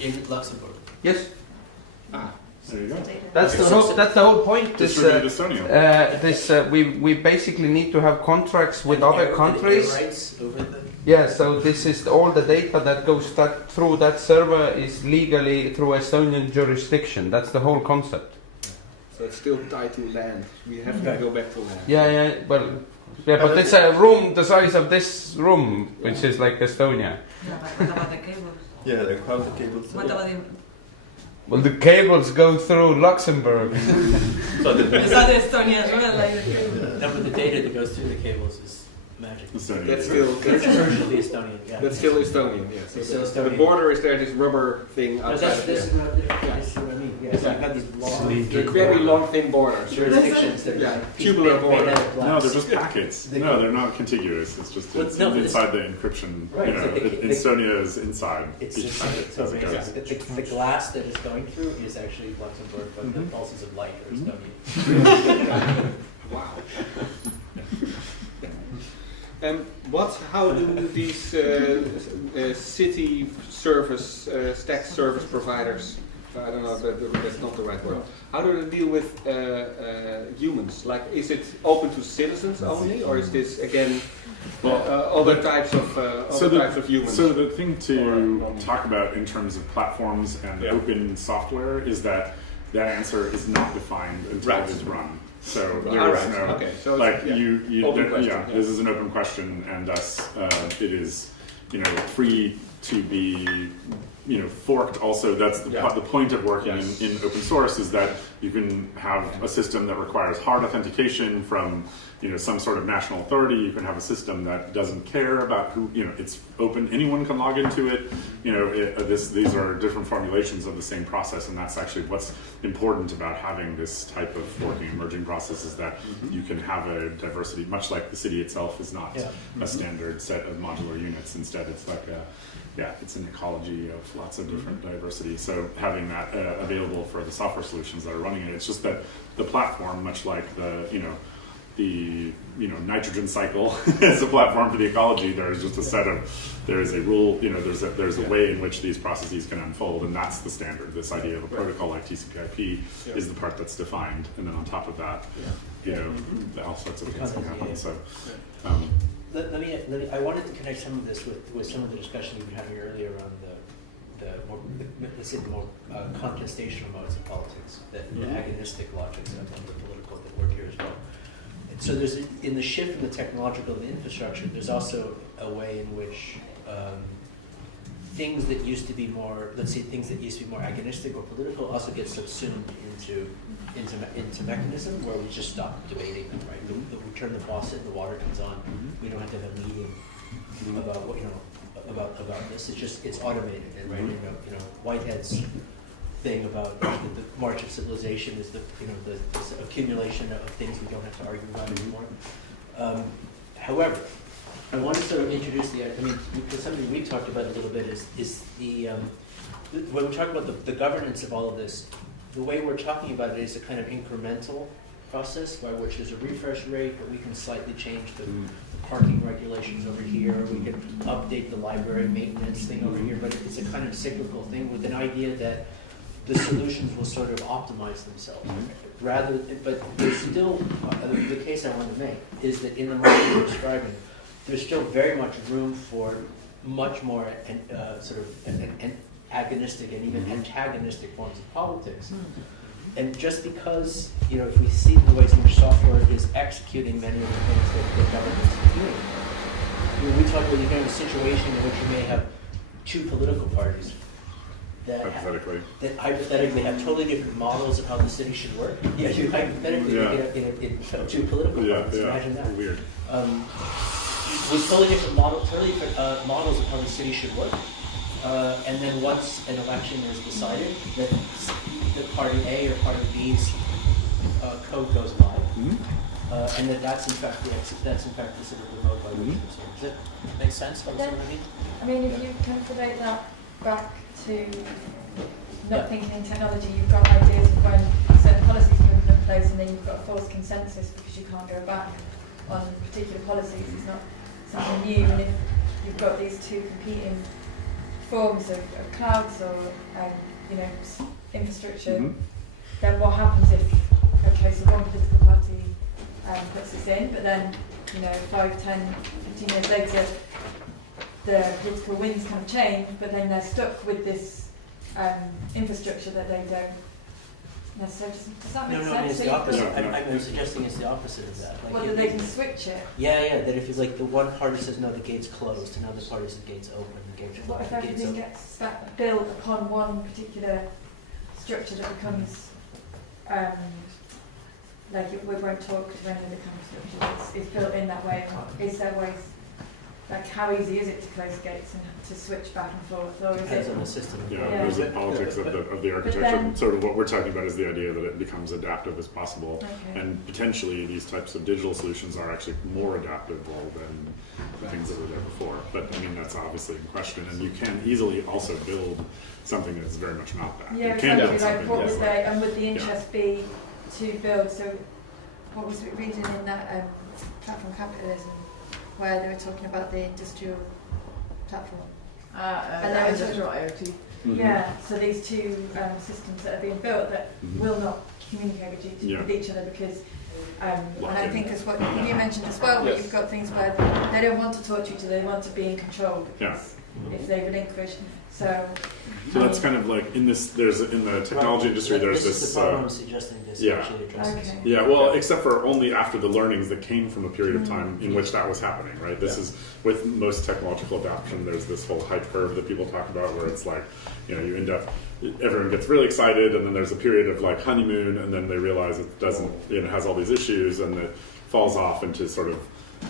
In Luxembourg? Yes, There you go. that's the whole point. Distributed Estonia. We basically need to have contracts with And other air- countries. and air rights over the... Yeah, so this is all the data that goes through that server is legally through Estonian jurisdiction. That's the whole concept. So it's still tied to land. We have to go back to land. Yeah, but it's a room the size of this room, which is like Estonia. What about the cables? Yeah, like how the cables. What about the... Well, the cables go through Luxembourg. So the, Is that Estonia as well? Like the cable? No, but the data that goes through the cables is magic. Estonia. That's still It's virtually Estonian, yeah. that's still Estonian. Yeah. So It's still the Estonian. border is there. This rubber thing No, outside. that's of this it. is what I mean. Yeah, so you've got these long They're very long, thin borders. jurisdictions that Yeah, are tubular made border. out of glass. No, they're just packets. They- No, they're not contiguous. It's just Well, it's no, but inside the encryption. Right, You know, but they- Estonia is inside It's each just packet so as it goes. amazing. The glass that is going through is actually Luxembourg, but the pulses of light are Estonian. Wow. How do these city service, stack service providers, I don't know if that's not the right word, how do they deal with humans? Like, is it open to citizens only, or is this, again, other types of humans? So the thing to talk about in terms of platforms and open software is that answer is not defined until it is run. So there is no, okay. So like open question, this is an open question, and thus it is, free to be, forked. Also, that's the point of working in open source, is that you can have a system that requires hard authentication from, some sort of national authority. You can have a system that doesn't care about who, it's open. Anyone can log into it. These are different formulations of the same process, and that's actually what's important about having this type of forking emerging process, is that you can have a diversity, much like the city itself is not a standard set of modular units. Instead, it's like it's an ecology of lots of different diversity. So having that available for the software solutions that are running it, it's just that the platform, much like the nitrogen cycle as a platform for the ecology, there's just a set of, there is a rule, there's a way in which these processes can unfold, and that's the standard. This idea of a protocol like TCP/IP is the part that's defined, and then on top of that, all sorts of things can happen. So. Let me, I wanted to connect some of this with some of the discussion we were having earlier on let's say the more contestational modes of politics, the agonistic logics of the political that work here as well. And so there's, in the shift in the technological and the infrastructure, there's also a way in which things that used to be more, let's say things that used to be more agonistic or political also get subsumed into mechanism where we just stop debating them, right? We turn the faucet, the water comes on. We don't have to have a meeting about what about this. It's automated, and right? Whitehead's thing about the march of civilization is the accumulation of things we don't have to argue about anymore. However, I want to sort of introduce because something we talked about a little bit is the when we talk about the governance of all of this. The way we're talking about it is a kind of incremental process by which there's a refresh rate, but we can slightly change the parking regulations over here. We can update the library maintenance thing over here, but it's a kind of cyclical thing with an idea that the solutions will sort of optimize themselves. But there's still, the case I want to make is that in the model you're describing, there's still very much room for much more sort of agonistic and even antagonistic forms of politics. And just because, if we see the ways in which software is executing many of the things that governments are doing, we talk about you have a situation in which you may have two political parties that hypothetically have totally different models of how the city should work. Yeah, you hypothetically in two political parties. Imagine that. Weird. With totally different models of how the city should work. And then once an election is decided, that the party A or party B's code goes live, and that's in fact the sort of the mode by which it's does that make sense? What I mean? If you calculate that back to not thinking in technology, you've got ideas of when certain policies can be in place, and then you've got a false consensus because you can't go back on particular policies. It's not something new, and if you've got these two competing forms of clouds or infrastructure, then what happens if so one political party puts this in, but then 5, 10, 15 years later the political winds kind of change, but then they're stuck with this infrastructure that they don't necessarily. Does that make sense? No, it's the opposite. I'm suggesting it's the opposite of that. Like that they can switch it. Yeah. That if it's like the one party says no, the gate's closed, and another party says the gate's open, the gate's closed. What if everything gets built upon one particular structure that becomes we won't talk to any of the kind of structures. It's built in that way. Is there ways? Like, how easy is it to close gates and to switch back and forth, or is Depends it on the system? There's the politics of the architecture. Then, sort of what we're talking about is the idea that it becomes adaptive as possible, and potentially these types of digital solutions are actually more adaptable than the things that were there before. But I mean, that's obviously in question, and you can easily also build something that's very much not that. Yeah, you can exactly. build Like, what would they, and would the Yeah. interest be to build? So, what was it reading in that platform capitalism? where they were talking about the industrial platform. And there was industrial IoT. Yeah, so these two systems that are being built that will not communicate with each other because, and I think that's what you mentioned as well, where you've got things where they don't want to talk to each other, they want to be in control because if they relinquish. So that's kind of like in this. There's in the technology industry. There's this. This. The problem I'm suggesting this actually addresses. Okay. Yeah, well, except for only after the learnings that came from a period of time in which that was happening, right? This is with most technological adoption. There's this whole hype curve that people talk about, where it's like, you end up, everyone gets really excited, and then there's a period of like honeymoon, and then they realize it doesn't, has all these issues, and it falls off into sort of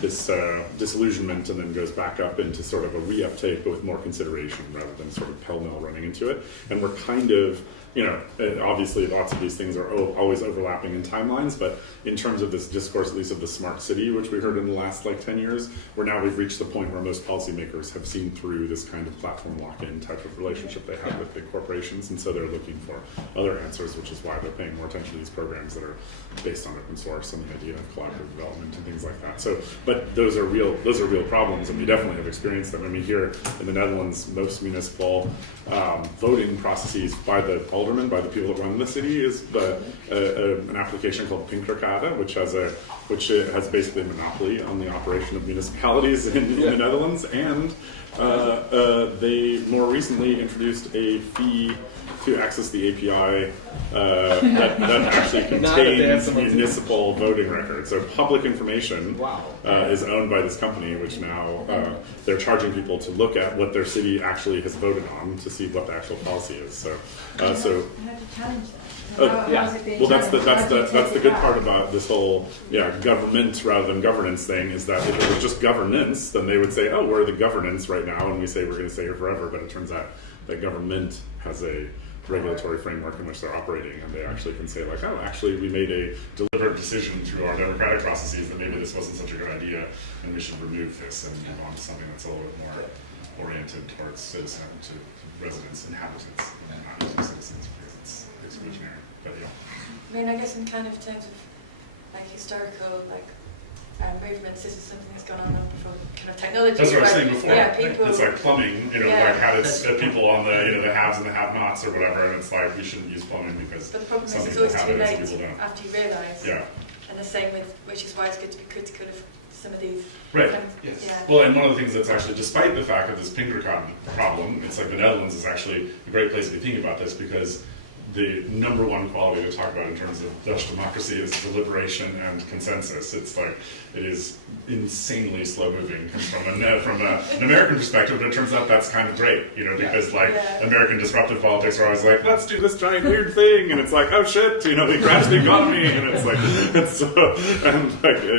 this disillusionment, and then goes back up into sort of a reuptake, but with more consideration rather than sort of pell-mell running into it. And we're kind of, obviously lots of these things are always overlapping in timelines, but in terms of this discourse, at least of the smart city, which we heard in the last 10 years, we've reached the point where most policymakers have seen through this kind of platform lock-in type of relationship they have with big corporations, and so they're looking for other answers, which is why they're paying more attention to these programs that are based on open source and the idea of collaborative development and things like that. So, but those are real problems, and we definitely have experienced them. I mean, here in the Netherlands, most municipal voting processes by the aldermen, by the people that run the city, is an application called Pinkerkade, which has basically a monopoly on the operation of municipalities in the Netherlands, and they more recently introduced a fee to access the API that actually contains municipal voting records. So public information is owned by this company, which now they're charging people to look at what their city actually has voted on to see what the actual policy is. So, how do you challenge that? Well, that's the good part about this whole government rather than governance thing, is that if it was just governance, then they would say, oh, we're the governance right now, and we say we're going to stay here forever. But it turns out that government has a regulatory framework in which they're operating, and they actually can say like, oh, actually we made a deliberate decision through our democratic processes that maybe this wasn't such a good idea, and we should remove this and move on to something that's a little bit more oriented towards citizen to residents, inhabitants, and not just citizens, because it's exclusionary. But I mean, I guess in kind of terms of historical movements, this is something that's gone on before kind of technology. That's what I was saying before. Yeah, people. It's like plumbing, had its people on the haves and the have-nots or whatever, and it's like we shouldn't use plumbing because but the problem some is it's people always have too it and some late people don't. after you realise. Yeah. And the same with, which is why it's good to be critical of some of these. Right. Yes. Yeah. Well, and one of the things that's actually, despite the fact of this Pinkerkade problem, it's like the Netherlands is actually a great place to be thinking about this, because the number one quality to talk about in terms of Dutch democracy is deliberation and consensus. It's like, it is insanely slow moving from an American perspective, but it turns out that's kind of great, because American disruptive politics are always like, let's do this giant weird thing, and it's like, oh shit, we crashed the economy, and it's like,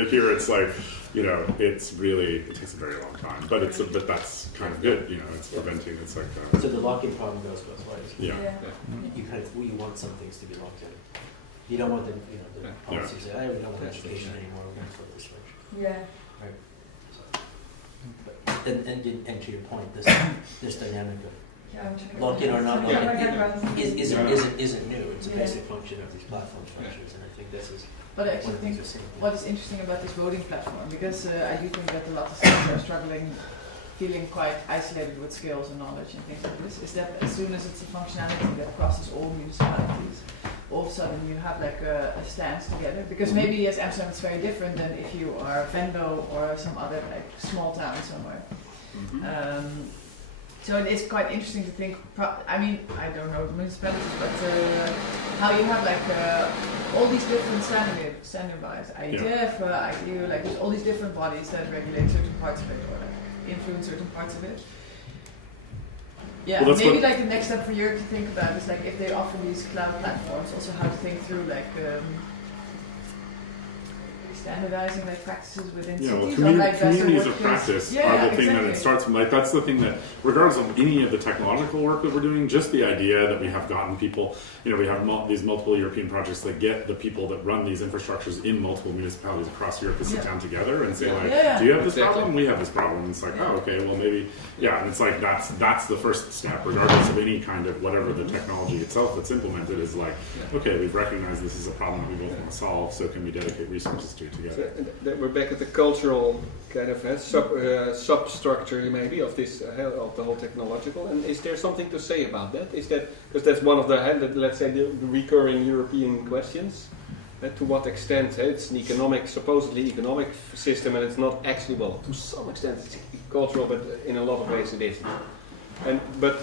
here it's like, it's really, it takes a very long time, but that's kind of good, it's preventing, it's like. So the lock-in problem goes both ways. Yeah. You want some things to be locked in. You don't want the policies that, we don't want education anymore, we're going to flip the switch. Yeah. Right. And to your point, this dynamic of lock lock-in or not lock-in isn't isn't new. It's a basic function of these platform structures, and I think this is. But I actually think what is interesting about this voting platform, because I do think that a lot of states are struggling, feeling quite isolated with skills and knowledge and things like this, is that as soon as it's a functionality that crosses all municipalities, all of a sudden you have a stance together. Because maybe as Amsterdam it's very different than if you are Venlo or some other small town somewhere. So it's quite interesting to think, I don't know municipalities, but how you have all these different standardized IETF, IDU, there's all these different bodies that regulate certain parts of it or influence certain parts of it. Yeah, maybe the next step for Europe to think about is if they offer these cloud platforms, also how to think through standardizing practices within cities. Communities of practice are the thing that it starts from. That's the thing that, regardless of any of the technological work that we're doing, just the idea that we have gotten people, we have these multiple European projects that get the people that run these infrastructures in multiple municipalities across Europe to sit down together and say do you have this problem? We have this problem. And it's like, oh, okay, well maybe, and it's like that's the first step, regardless of any kind of whatever the technology itself that's implemented is okay, we've recognized this is a problem that we both want to solve, so can we dedicate resources to together. We're back at the cultural kind of substructure maybe of this of the whole technological. And is there something to say about that? Is that because that's one of the let's say the recurring European questions? To what extent it's an supposedly economic system, and it's not actually, well, to some extent it's cultural, but in a lot of ways it isn't. But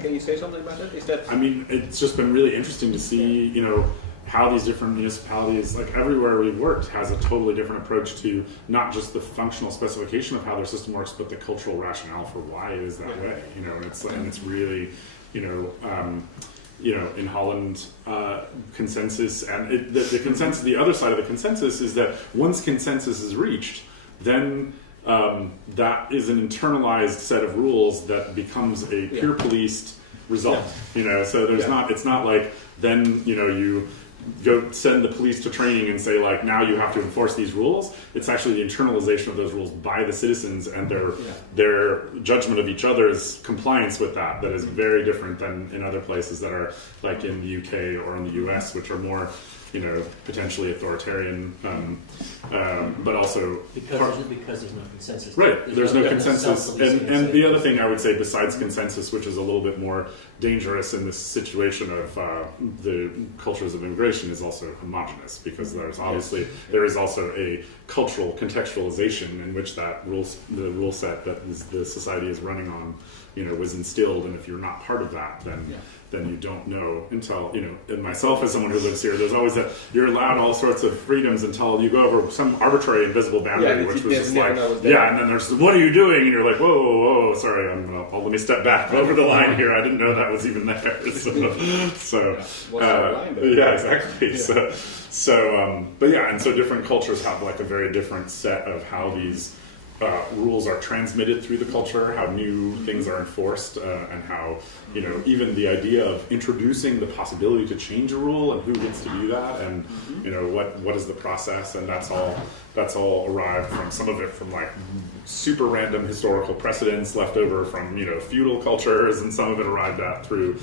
can you say something about that? Is that? I mean, it's just been really interesting to see, how these different municipalities, like everywhere we've worked, has a totally different approach to not just the functional specification of how their system works, but the cultural rationale for why it is that way. And it's really, in Holland, consensus, and the consensus. The other side of the consensus is that once consensus is reached, then that is an internalized set of rules that becomes a peer policed result. So there's not. It's not like then you go send the police to training and say like now you have to enforce these rules. It's actually the internalization of those rules by the citizens and their judgment of each other's compliance with that is very different than in other places that are like in the UK or in the US, which are more potentially authoritarian, but also because there's no consensus. Right, there's no consensus, and the other thing I would say besides consensus, which is a little bit more dangerous in this situation of the cultures of immigration, is also homogenous, because there is also a cultural contextualization in which the rule set that the society is running on, was instilled, and if you're not part of that, then you don't know until, and myself as someone who lives here, there's always that you're allowed all sorts of freedoms until you go over some arbitrary invisible boundary, which was just like, and then there's, what are you doing? And you're like, whoa, sorry, let me step back over the line here. I didn't know that was even there. Exactly. Yeah. And so different cultures have like a very different set of how these rules are transmitted through the culture, how new things are enforced, and how even the idea of introducing the possibility to change a rule and who gets to do that, and what is the process, and that's all arrived from some of it from like super random historical precedents left over from feudal cultures, and some of it arrived at through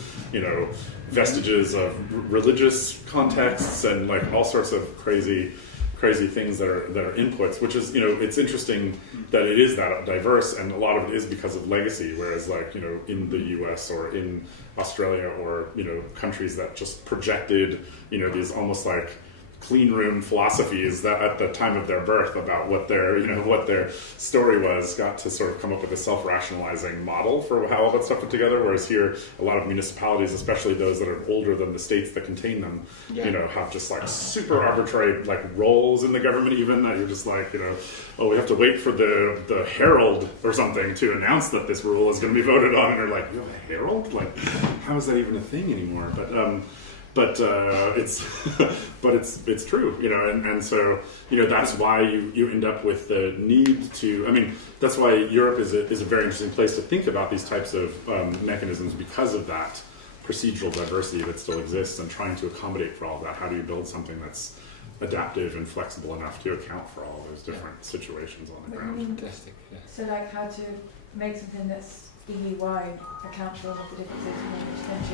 vestiges of religious contexts and like all sorts of crazy things that are inputs, which is it's interesting that it is that diverse, and a lot of it is because of legacy, whereas like in the US or in Australia or countries that just projected these almost like clean room philosophies that at the time of their birth about what their story was, got to sort of come up with a self-rationalizing model for how all that stuff put together, whereas here a lot of municipalities, especially those that are older than the states that contain them, have just like super arbitrary like roles in the government, even that you're just like we have to wait for the herald or something to announce that this rule is going to be voted on, and you're like, you have a herald? Like, how is that even a thing anymore? But it's true, and so that's why you end up with the need to. I mean, that's why Europe is a very interesting place to think about these types of mechanisms, because of that procedural diversity that still exists, and trying to accommodate for all of that. How do you build something that's adaptive and flexible enough to account for all those different situations on the ground? Fantastic. Yeah. So like how to make something that's EU-wide account for all of the differences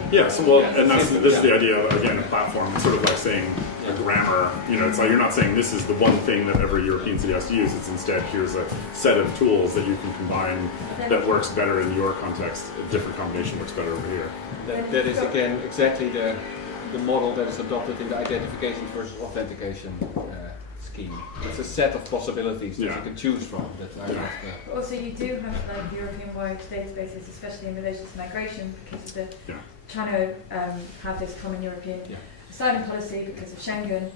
in Yeah, so and that's the idea of, again, a platform. It's sort of like saying a grammar. It's like you're not saying this is the one thing that every European city has to use. It's instead, here's a set of tools that you can combine that works better in your context. A different combination works better over here. That is again exactly the model that is adopted in the identification versus authentication scheme. It's a set of possibilities that you can choose from. Also, you do have like European-wide databases, especially in relation to migration, because of the trying to have this common European asylum policy because of Schengen,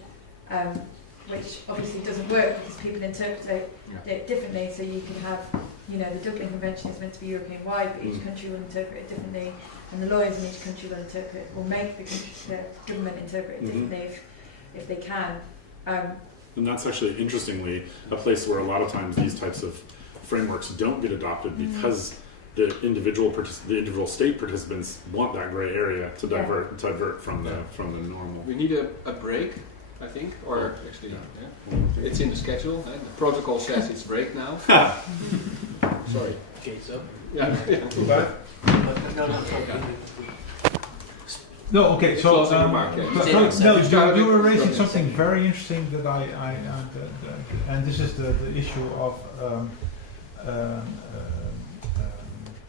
which obviously doesn't work because people interpret it differently. So you could have, the Dublin Convention is meant to be European-wide, but each country will interpret it differently, and the lawyers in each country will make the government interpret it differently if they can. And that's actually, interestingly, a place where a lot of times these types of frameworks don't get adopted because the individual state participants want that gray area to divert from the normal. We need a break, I think, or actually, it's in the schedule. The protocol says it's break now. Sorry. Okay, so Goodbye. no. No, okay, so, Closing remark, yeah. you were raising something very interesting that and this is the issue of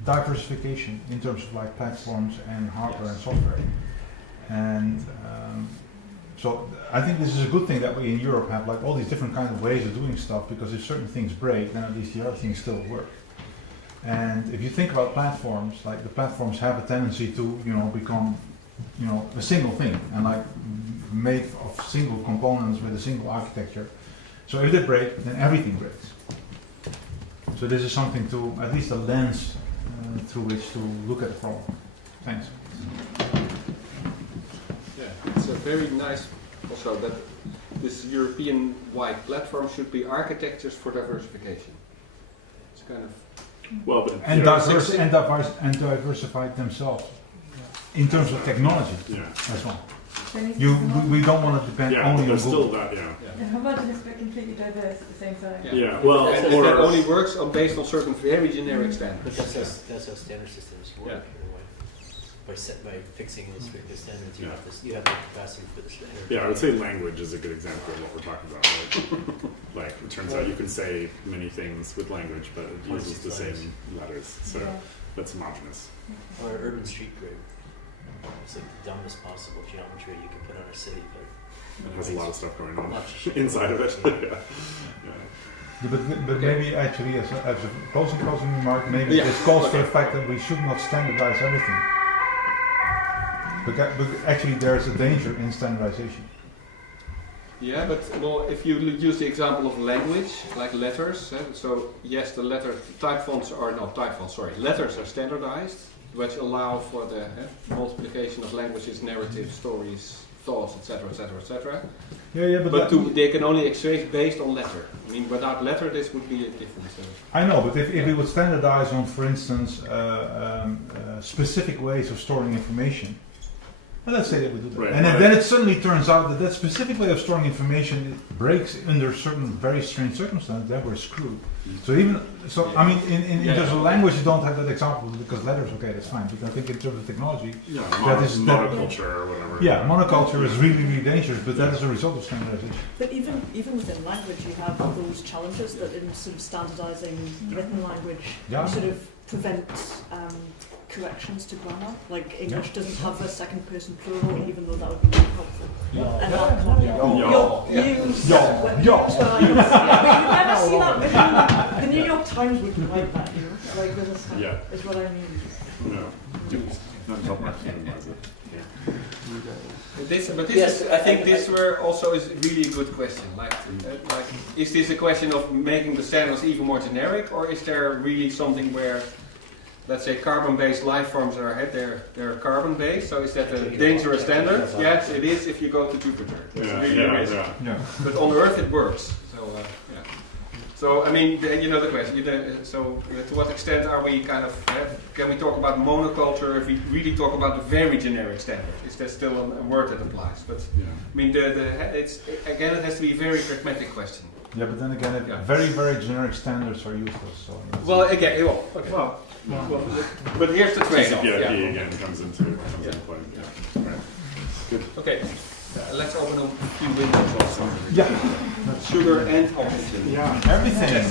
diversification in terms of like platforms and hardware and software. And so I think this is a good thing that we in Europe have like all these different kinds of ways of doing stuff, because if certain things break, then at least the other things still work. And if you think about platforms, like the platforms have a tendency to, become, a single thing and like made of single components with a single architecture. So if they break, then everything breaks. So this is something to, at least a lens through which to look at the problem. Thanks. Yeah, it's a very nice also that this European-wide platform should be architectures for diversification. It's kind of Well, but And diversify themselves in terms of technology as well. We don't want to depend yeah, only but on there's Google. still that, Yeah, imagine it's completely diverse at the same time. Yeah, well, and or that only works based on certain very generic standards. But that's how standard systems work in a way. By fixing the stricter standards, you have the capacity for the standard. yeah, I would say language is a good example of what we're talking about. Right? Like, it turns out you can say many things with language, but it uses the same letters, so that's homogeneous. Or urban street grid. It's like the dumbest possible geometry you can put on a city, but It has a lot of stuff going on Lots of shit. inside of it. But maybe actually, as a closing remark, maybe this calls for the fact that we should not standardize everything. But actually, there is a danger in standardization. Yeah, but well, if you use the example of language, like letters, so yes, the letters are standardized, which allow for the multiplication of languages, narratives, stories, thoughts, etc., etc., etc. Yeah, but they can only exchange based on letter. I mean, without letter, this would be a different. I know, but if we would standardize on, for instance, specific ways of storing information, well, let's say that we do that, Right, and right. then it suddenly turns out that that specific way of storing information breaks under certain very strange circumstances, then we're screwed. So I mean, in terms of language, you don't have that example because letters, okay, that's fine. But I think in terms of technology, Monoculture or whatever. Yeah, monoculture is really, really dangerous, but that is a result of standardization. But even within language, you have those challenges that in sort of standardising written language, you sort of prevent corrections to grammar. Like English doesn't have a second person plural, even though that would be really helpful. And that can't use when you never see that written. The New York Times wouldn't like that, like this is what I mean. No. I think this also is really a good question. Like, is this a question of making the standards even more generic, or is there really something where, let's say, carbon-based life forms they're carbon-based? So is that a dangerous standard? Yes, it is if you go to Jupiter. But on Earth it works. So I mean, the question. To what extent are we can we talk about monoculture if we really talk about the very generic standard? Is there still a word that applies? But I mean, it has to be a very pragmatic question. Yeah, but then again, very, very generic standards are useless. So but here's the trade-off. TCP/IP again comes into play. Yeah. Right. Good. Okay. Let's open a few windows also. Yeah. Sugar and oxygen. Yeah. Everything.